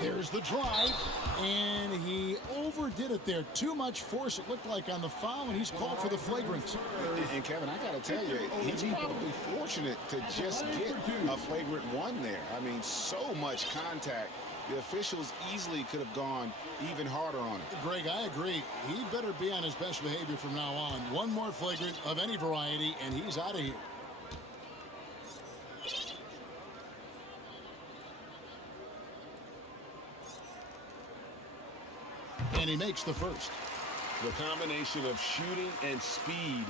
There's the drive, and he overdid it there. Too much force, it looked like, on the foul, and he's called for the flagrant. And Kevin, I got to tell you, he's probably fortunate to just get a flagrant 1 there. I mean, so much contact. The officials easily could have gone even harder on it. Greg, I agree. He better be on his best behavior from now on. 1 more flagrant of any variety, and he's out of here. And he makes the first. The combination of shooting and speed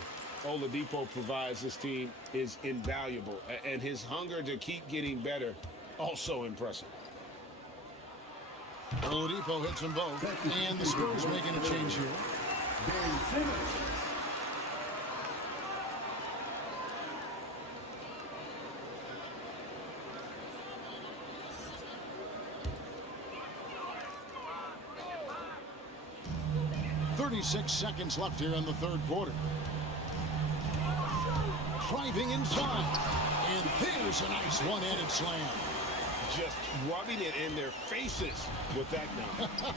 Oladipo provides this team is invaluable. And his hunger to keep getting better, also impressive. Oladipo hits them both, and the Spurs making a change here. Simmons. 36 seconds left here in the third quarter. Driving inside. And there's a nice one-handed slam. Just rubbing it in their faces with that gun.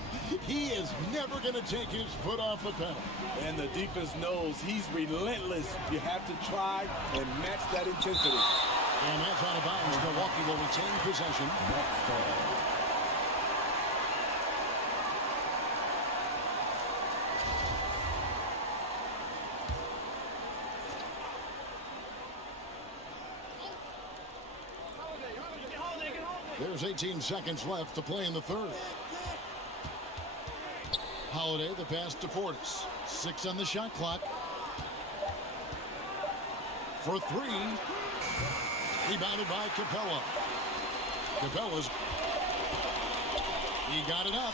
He is never going to take his foot off the pedal. And the defense knows he's relentless. You have to try and match that intensity. And that's out of bounds. Milwaukee will retain possession. There's 18 seconds left to play in the third. Holiday, the pass to Portis. 6 on the shot clock. For 3. Rebounded by Capella. Capella's. He got it up.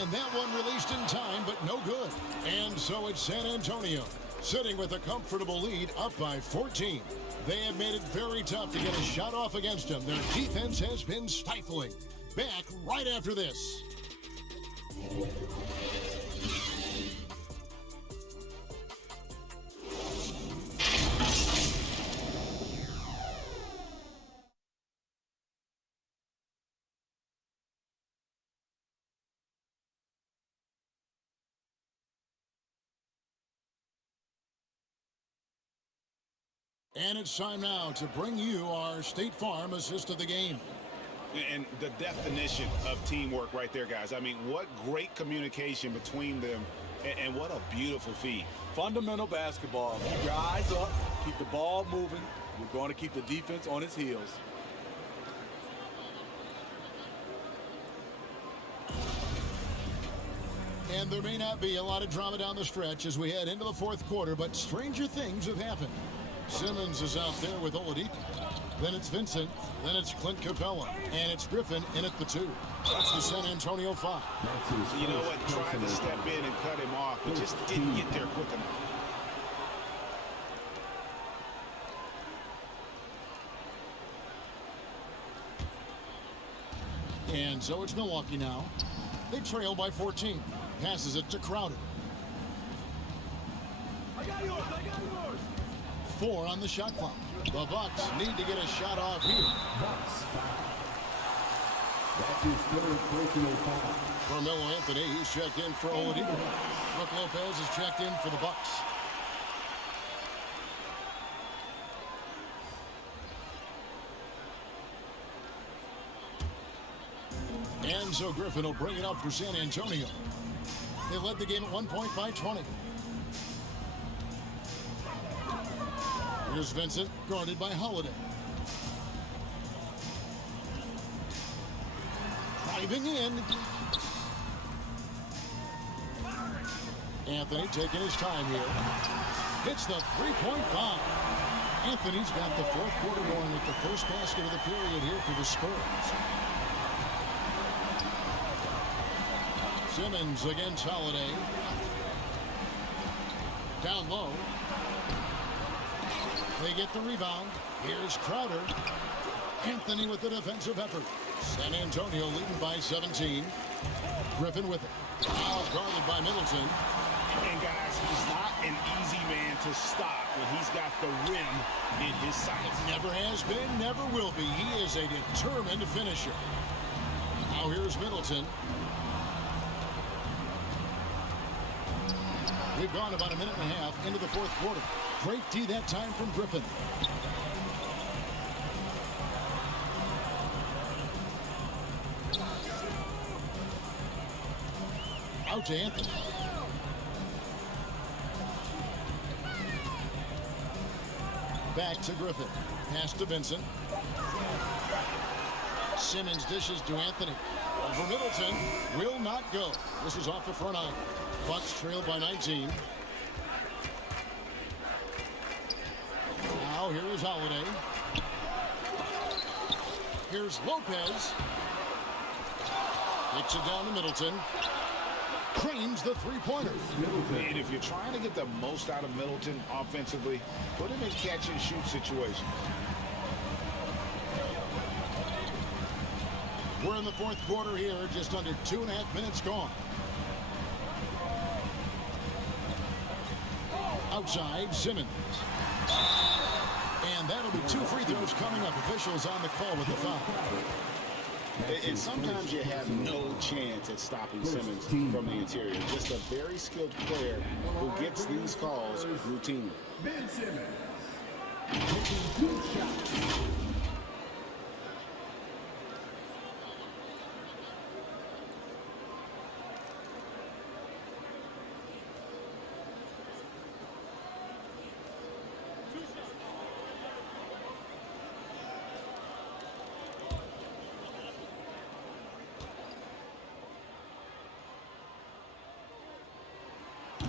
And that one released in time, but no good. And so it's San Antonio, sitting with a comfortable lead, up by 14. They have made it very tough to get a shot off against them. Their defense has been stifling. Back right after this. And it's time now to bring you our State Farm assist of the game. And the definition of teamwork right there, guys. I mean, what great communication between them, and what a beautiful feed. Fundamental basketball. Keep your eyes up. Keep the ball moving. You're going to keep the defense on its heels. And there may not be a lot of drama down the stretch as we head into the fourth quarter, but stranger things have happened. Simmons is out there with Oladipo. Then it's Vincent. Then it's Clint Capella. And it's Griffin in at the 2. That's the San Antonio 5. You know what? Tried to step in and cut him off, but just didn't get there quick enough. And so it's Milwaukee now. They trail by 14. Passes it to Crowder. I got yours. 4 on the shot clock. The Bucks need to get a shot off here. That's his third personal foul. Carmelo Anthony, he's checked in for Oladipo. Brook Lopez is checked in for the Bucks. And so Griffin will bring it up for San Antonio. They led the game at 1 point by 20. Here's Vincent, guarded by Holiday. Driving in. Anthony taking his time here. Hits the three-point bomb. Anthony's got the fourth quarter going with the first basket of the period here for the Spurs. Simmons against Holiday. Down low. They get the rebound. Here's Crowder. Anthony with the defensive effort. San Antonio leading by 17. Griffin with it. Now guarded by Middleton. And guys, he's not an easy man to stop when he's got the rim in his sights. Never has been, never will be. He is a determined finisher. Now here's Middleton. We've gone about a minute and a half into the fourth quarter. Great D that time from Griffin. Out to Anthony. Back to Griffin. Pass to Vincent. Simmons dishes to Anthony. Over Middleton. Will not go. This is off the front iron. Bucks trail by 19. Now here is Holiday. Here's Lopez. Kicks it down to Middleton. Cranes the three-pointer. And if you're trying to get the most out of Middleton offensively, put him in catch-and-shoot situations. We're in the fourth quarter here, just under 2.5 minutes gone. Outside, Simmons. And that'll be 2 free throws coming up. Officials on the call with the foul. And sometimes you have no chance at stopping Simmons from the interior. Just a very skilled player who gets these calls routinely. Ben Simmons taking 2 shots.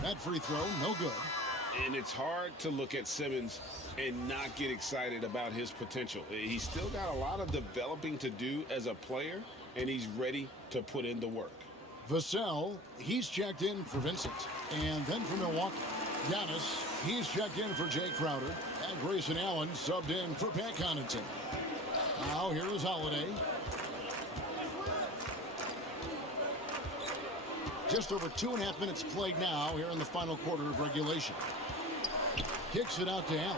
That free throw, no good. And it's hard to look at Simmons and not get excited about his potential. He's still got a lot of developing to do as a player, and he's ready to put in the work. Vassell, he's checked in for Vincent. And then for Milwaukee, Giannis, he's checked in for Jay Crowder. And Grayson Allen subbed in for Pat Connaughton. Now here is Holiday. Just over 2.5 minutes played now here in the final quarter of regulation. Kicks it out to Allen.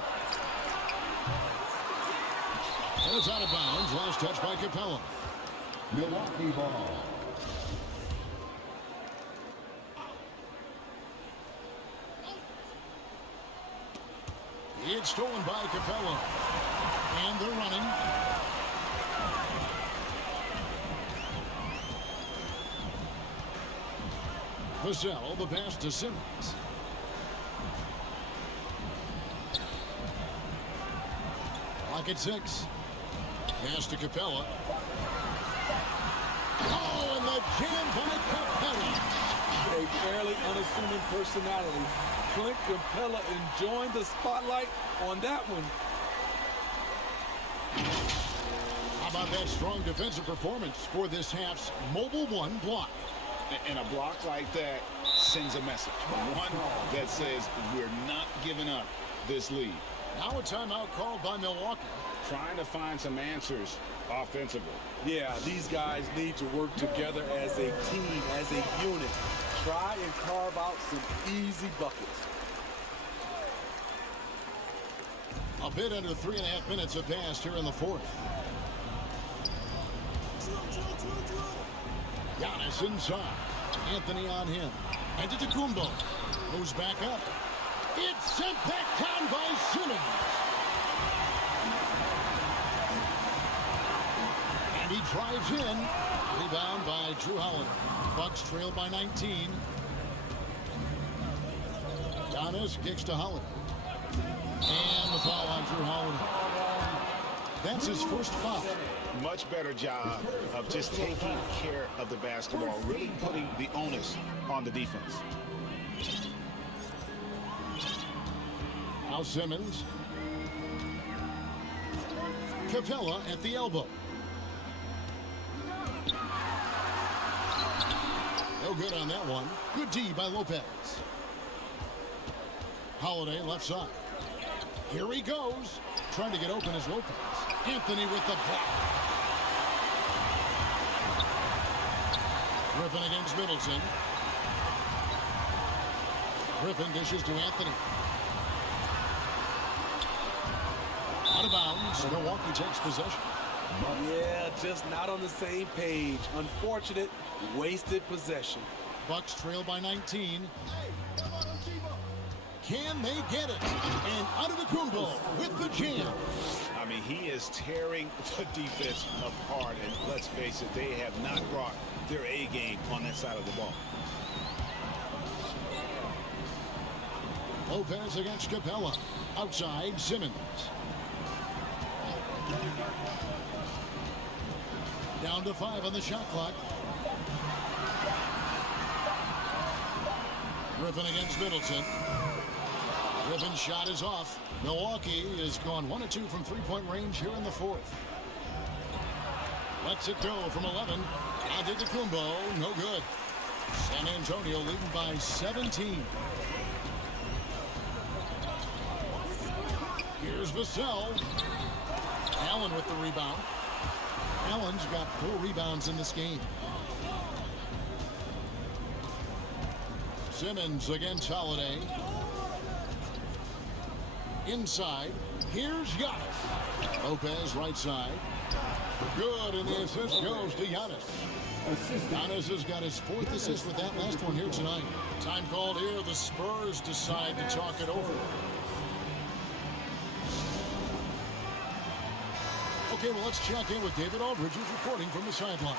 And it's out of bounds. Last touch by Capella. Milwaukee ball. It's stolen by Capella. And they're running. Vassell, the pass to Simmons. Lock at 6. Pass to Capella. Oh, and the jam by Capella. A fairly unassuming personality. Clint Capella enjoying the spotlight on that one. How about that strong defensive performance for this half's Mobile One block? And a block like that sends a message. One that says we're not giving up this lead. Now a timeout called by Milwaukee. Trying to find some answers offensively. Yeah, these guys need to work together as a team, as a unit. Try and carve out some easy buckets. A bit under 3.5 minutes have passed here in the fourth. Giannis inside. Anthony on him. And Antetokounmpo moves back up. It's sent back down by Simmons. And he drives in. Rebound by Drew Holiday. Bucks trail by 19. Giannis kicks to Holiday. And the foul on Drew Holiday. That's his first foul. Much better job of just taking care of the basketball, really putting the onus on the defense. Now Simmons. Capella at the elbow. No good on that one. Good D by Lopez. Holiday left side. Here he goes. Trying to get open is Lopez. Anthony with the block. Griffin against Middleton. Griffin dishes to Anthony. Out of bounds. Milwaukee takes possession. Yeah, just not on the same page. Unfortunate, wasted possession. Bucks trail by 19. Can they get it? And Antetokounmpo with the jam. I mean, he is tearing the defense apart. And let's face it, they have not brought their A game on that side of the ball. Lopez against Capella. Outside, Simmons. Down to 5 on the shot clock. Griffin against Middleton. Griffin's shot is off. Milwaukee is gone 1 of 2 from three-point range here in the fourth. Lets it go from 11. Antetokounmpo, no good. San Antonio leading by 17. Here's Vassell. Allen with the rebound. Allen's got 4 rebounds in this game. Simmons against Holiday. Inside. Here's Giannis. Lopez right side. Good, and the assist goes to Giannis. Giannis has got his 4th assist with that last one here tonight. Time called here. The Spurs decide to talk it over. Okay, well, let's check in with David Aldridge, who's reporting from the sideline.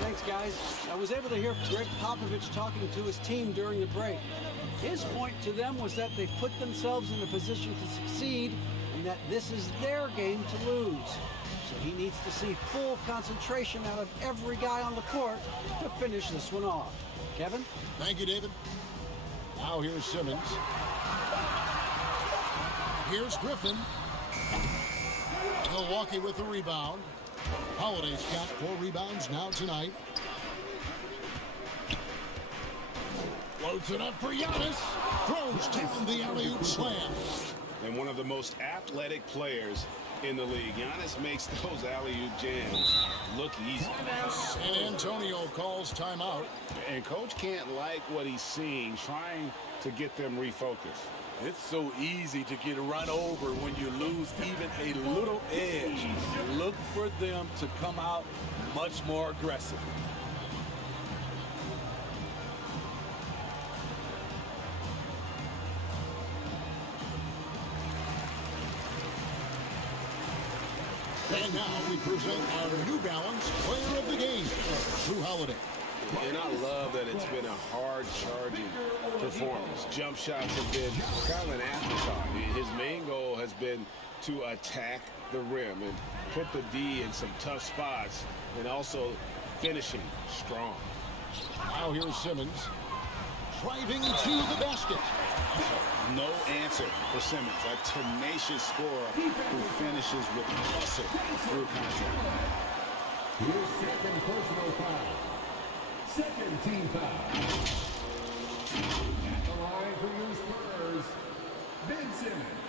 Thanks, guys. I was able to hear Greg Popovich talking to his team during the break. His point to them was that they've put themselves in a position to succeed and that this is their game to lose. So he needs to see full concentration out of every guy on the court to finish this one off. Kevin? Thank you, David. Now here's Simmons. Here's Griffin. Milwaukee with the rebound. Holiday's got 4 rebounds now tonight. Floats it up for Giannis. Throws down the alley-oop slam. And one of the most athletic players in the league. Giannis makes those alley-oop jams look easy. San Antonio calls timeout. And coach can't like what he's seeing, trying to get them refocused. It's so easy to get run over when you lose even a little edge. Look for them to come out much more aggressive. And now we present our New Balance Player of the Game, Drew Holiday. And I love that it's been a hard-charging performance. Jump shots have been kind of an afterthought. His main goal has been to attack the rim and put the D in some tough spots and also finishing strong. Now here's Simmons. Driving to the basket. No answer for Simmons. A tenacious scorer who finishes with muscle through contact. Here's second personal foul. Second team foul. At the line for your Spurs, Ben Simmons.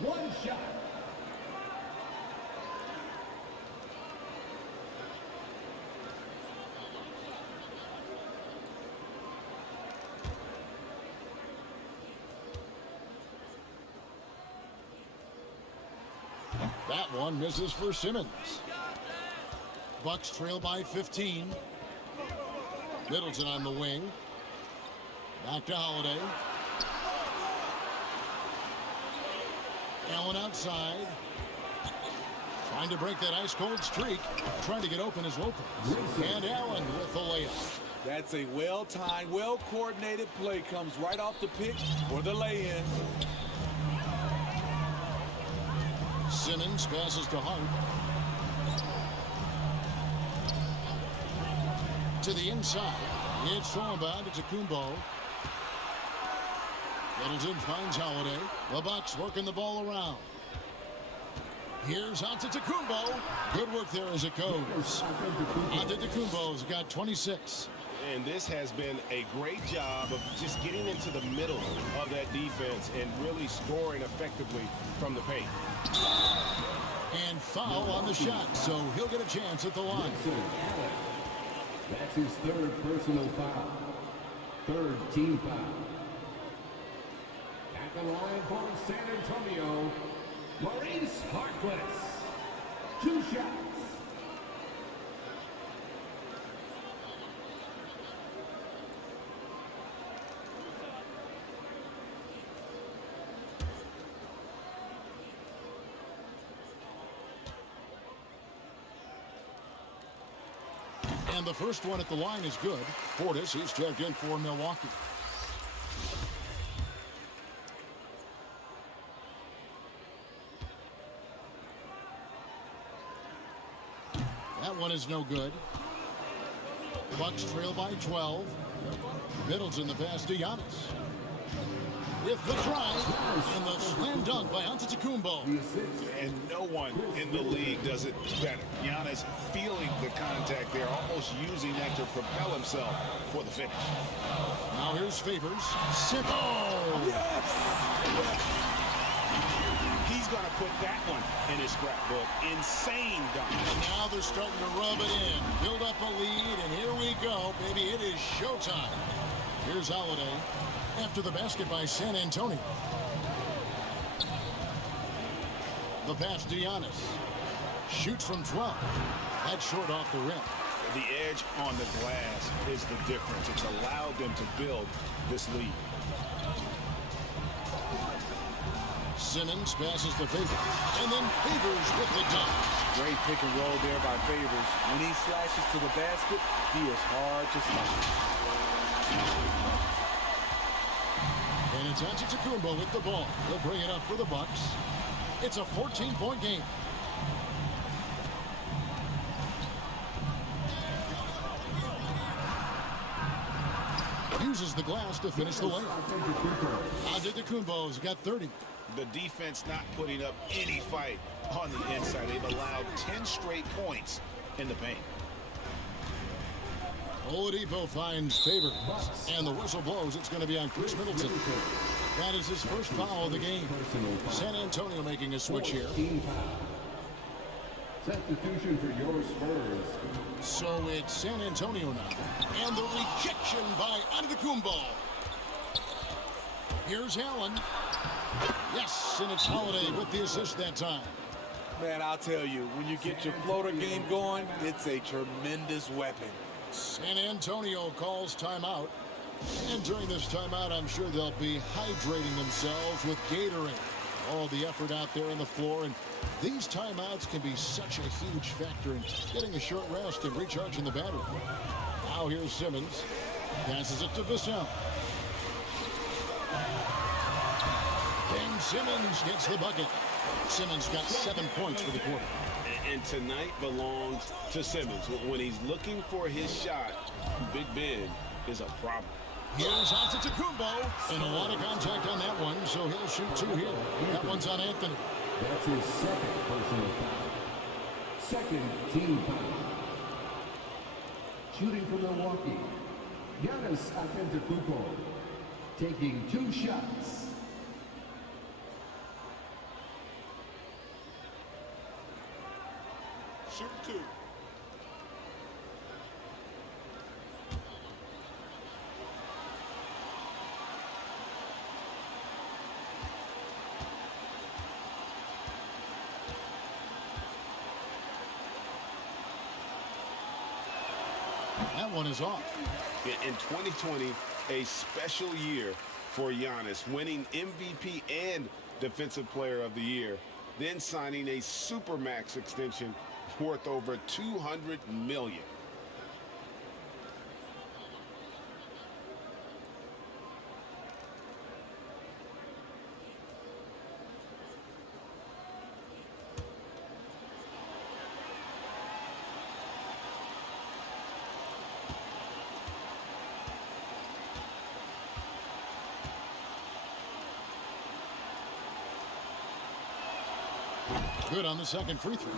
1 shot. That one misses for Simmons. Bucks trail by 15. Middleton on the wing. Back to Holiday. Allen outside. Trying to break that ice-cold streak. Trying to get open is Lopez. And Allen with the layup. That's a well-timed, well-coordinated play. Comes right off the pick for the lay-in. Simmons passes to Hart. To the inside. It's thrown by Antetokounmpo. Middleton finds Holiday. The Bucks working the ball around. Here's Antetokounmpo. Good work there as it goes. Antetokounmpo's got 26. And this has been a great job of just getting into the middle of that defense and really scoring effectively from the paint. And foul on the shot, so he'll get a chance at the line. That's his 3rd personal foul. 3rd team foul. At the line for San Antonio, Maurice Harkless. 2 shots. And the first one at the line is good. Portis, he's checked in for Milwaukee. That one is no good. Bucks trail by 12. Middleton the pass to Giannis. with the drive and the slam dunk by Antetokounmpo. And no one in the league does it better. Giannis feeling the contact there, almost using that to propel himself for the finish. Now here's Favors. Simmons. Yes! He's going to put that one in his scrapbook. Insane dunk. And now they're starting to rub it in. Build up a lead, and here we go, baby. It is showtime. Here's Holiday after the basket by San Antonio. The pass to Giannis. Shoots from 12. That's short off the rim. The edge on the glass is the difference. It's allowed them to build this lead. Simmons passes to Favors, and then Favors with the dunk. Great pick and roll there by Favors. When he slashes to the basket, he is hard to stop. And it's Antetokounmpo with the ball. He'll bring it up for the Bucks. It's a 14-point game. Uses the glass to finish the layup. Antetokounmpo's got 30. The defense not putting up any fight on the inside. They've allowed 10 straight points in the paint. Oladipo finds Favors, and the whistle blows. It's going to be on Chris Middleton. That is his first foul of the game. San Antonio making a switch here. Substitution for your Spurs. So it's San Antonio now. And the rejection by Antetokounmpo. Here's Allen. Yes, and it's Holiday with the assist that time. Man, I'll tell you, when you get your floater game going, it's a tremendous weapon. San Antonio calls timeout. And during this timeout, I'm sure they'll be hydrating themselves with Gatorade. All the effort out there on the floor, and these timeouts can be such a huge factor in getting a short rest and recharging the battery. Now here's Simmons. Passes it to Vassell. And Simmons gets the bucket. Simmons got 7 points for the quarter. And tonight belongs to Simmons. When he's looking for his shot, Big Ben is a problem. Here's Antetokounmpo, and a lot of contact on that one, so he'll shoot 2 here. That one's on Anthony. That's his second personal foul. Second team foul. Shooting from Milwaukee, Giannis Antetokounmpo taking 2 shots. Shoot 2. That one is off. In 2020, a special year for Giannis, winning MVP and Defensive Player of the Year, then signing a Supermax extension worth over $200 million. Good on the second free throw.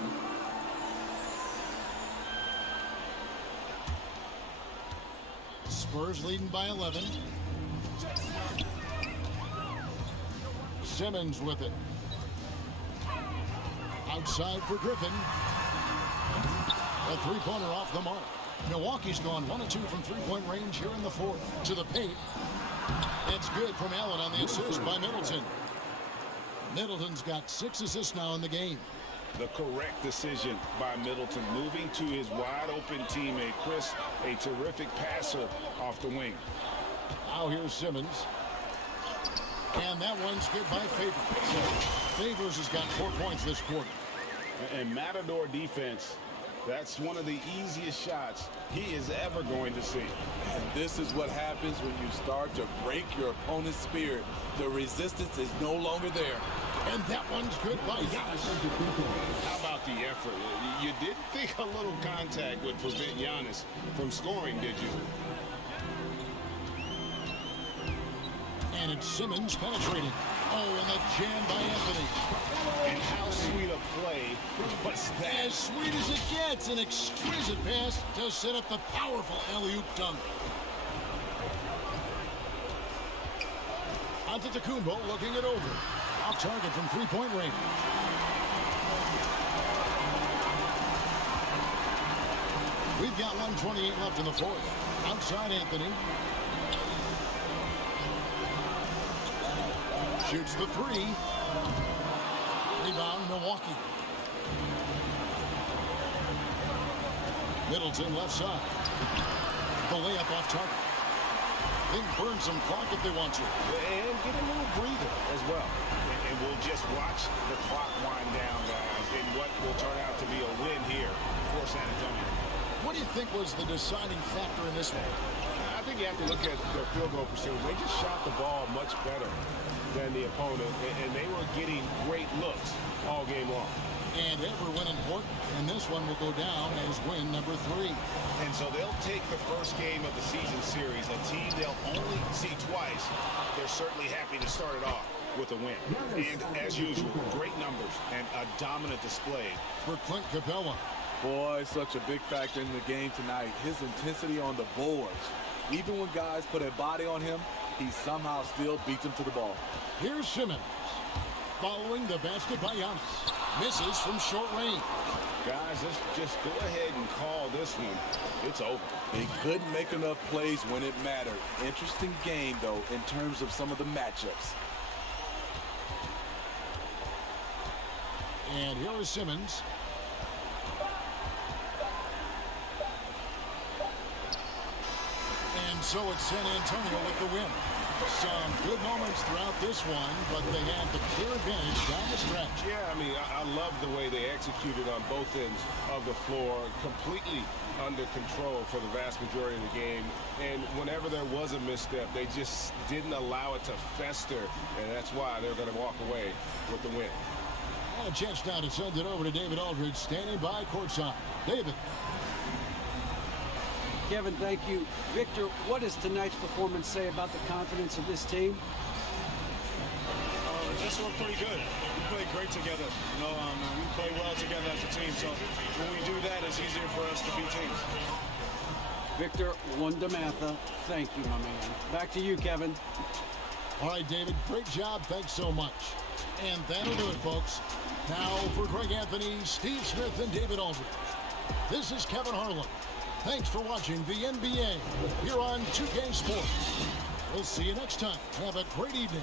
Spurs leading by 11. Simmons with it. Outside for Griffin. A three-pointer off the mark. Milwaukee's gone 1 of 2 from three-point range here in the fourth. To the paint. It's good from Allen on the assist by Middleton. Middleton's got 6 assists now in the game. The correct decision by Middleton, moving to his wide-open teammate, Chris, a terrific passer off the wing. Now here's Simmons. And that one's good by Favors. Favors has got 4 points this quarter. And Matador defense, that's one of the easiest shots he is ever going to see. And this is what happens when you start to break your opponent's spirit. The resistance is no longer there. And that one's good by Giannis. How about the effort? You didn't think a little contact would prevent Giannis from scoring, did you? And it's Simmons penetrating. Oh, and the jam by Anthony. And how sweet a play was that? As sweet as it gets, an exquisite pass to set up the powerful alley-oop dunk. Antetokounmpo looking it over. Off target from three-point range. We've got 1:28 left in the fourth. Outside Anthony. Shoots the three. Rebound, Milwaukee. Middleton left side. The layup off target. They can burn some clock if they want to. And get a little breather as well. And we'll just watch the clock wind down, guys, in what will turn out to be a win here for San Antonio. What do you think was the deciding factor in this one? I think you have to look at their field goal percentage. They just shot the ball much better than the opponent, and they were getting great looks all game long. And every win important, and this one will go down as win number 3. And so they'll take the first game of the season series, a team they'll only see twice. They're certainly happy to start it off with a win. And as usual, great numbers and a dominant display for Clint Capella. Boy, such a big factor in the game tonight. His intensity on the boards. Even when guys put a body on him, he somehow still beats them to the ball. Here's Simmons. Following the basket by Giannis. Misses from short range. Guys, let's just go ahead and call this one. It's over. He couldn't make enough plays when it mattered. Interesting game, though, in terms of some of the matchups. And here is Simmons. And so it's San Antonio with the win. Some good moments throughout this one, but they had the clear advantage down the stretch. Yeah, I mean, I love the way they executed on both ends of the floor, completely under control for the vast majority of the game. And whenever there was a misstep, they just didn't allow it to fester, and that's why they're going to walk away with the win. And a chance now to send it over to David Aldridge, standing by courtside. David. Kevin, thank you. Victor, what does tonight's performance say about the confidence of this team? Just we're pretty good. We play great together. You know, we play well together as a team. So when we do that, it's easier for us to beat teams. Victor Wondermatha, thank you, my man. Back to you, Kevin. All right, David, great job. Thanks so much. And that'll do it, folks. Now for Greg Anthony, Steve Smith, and David Aldridge. This is Kevin Harlan. Thanks for watching the NBA here on 2K Sports. We'll see you next time. Have a great evening.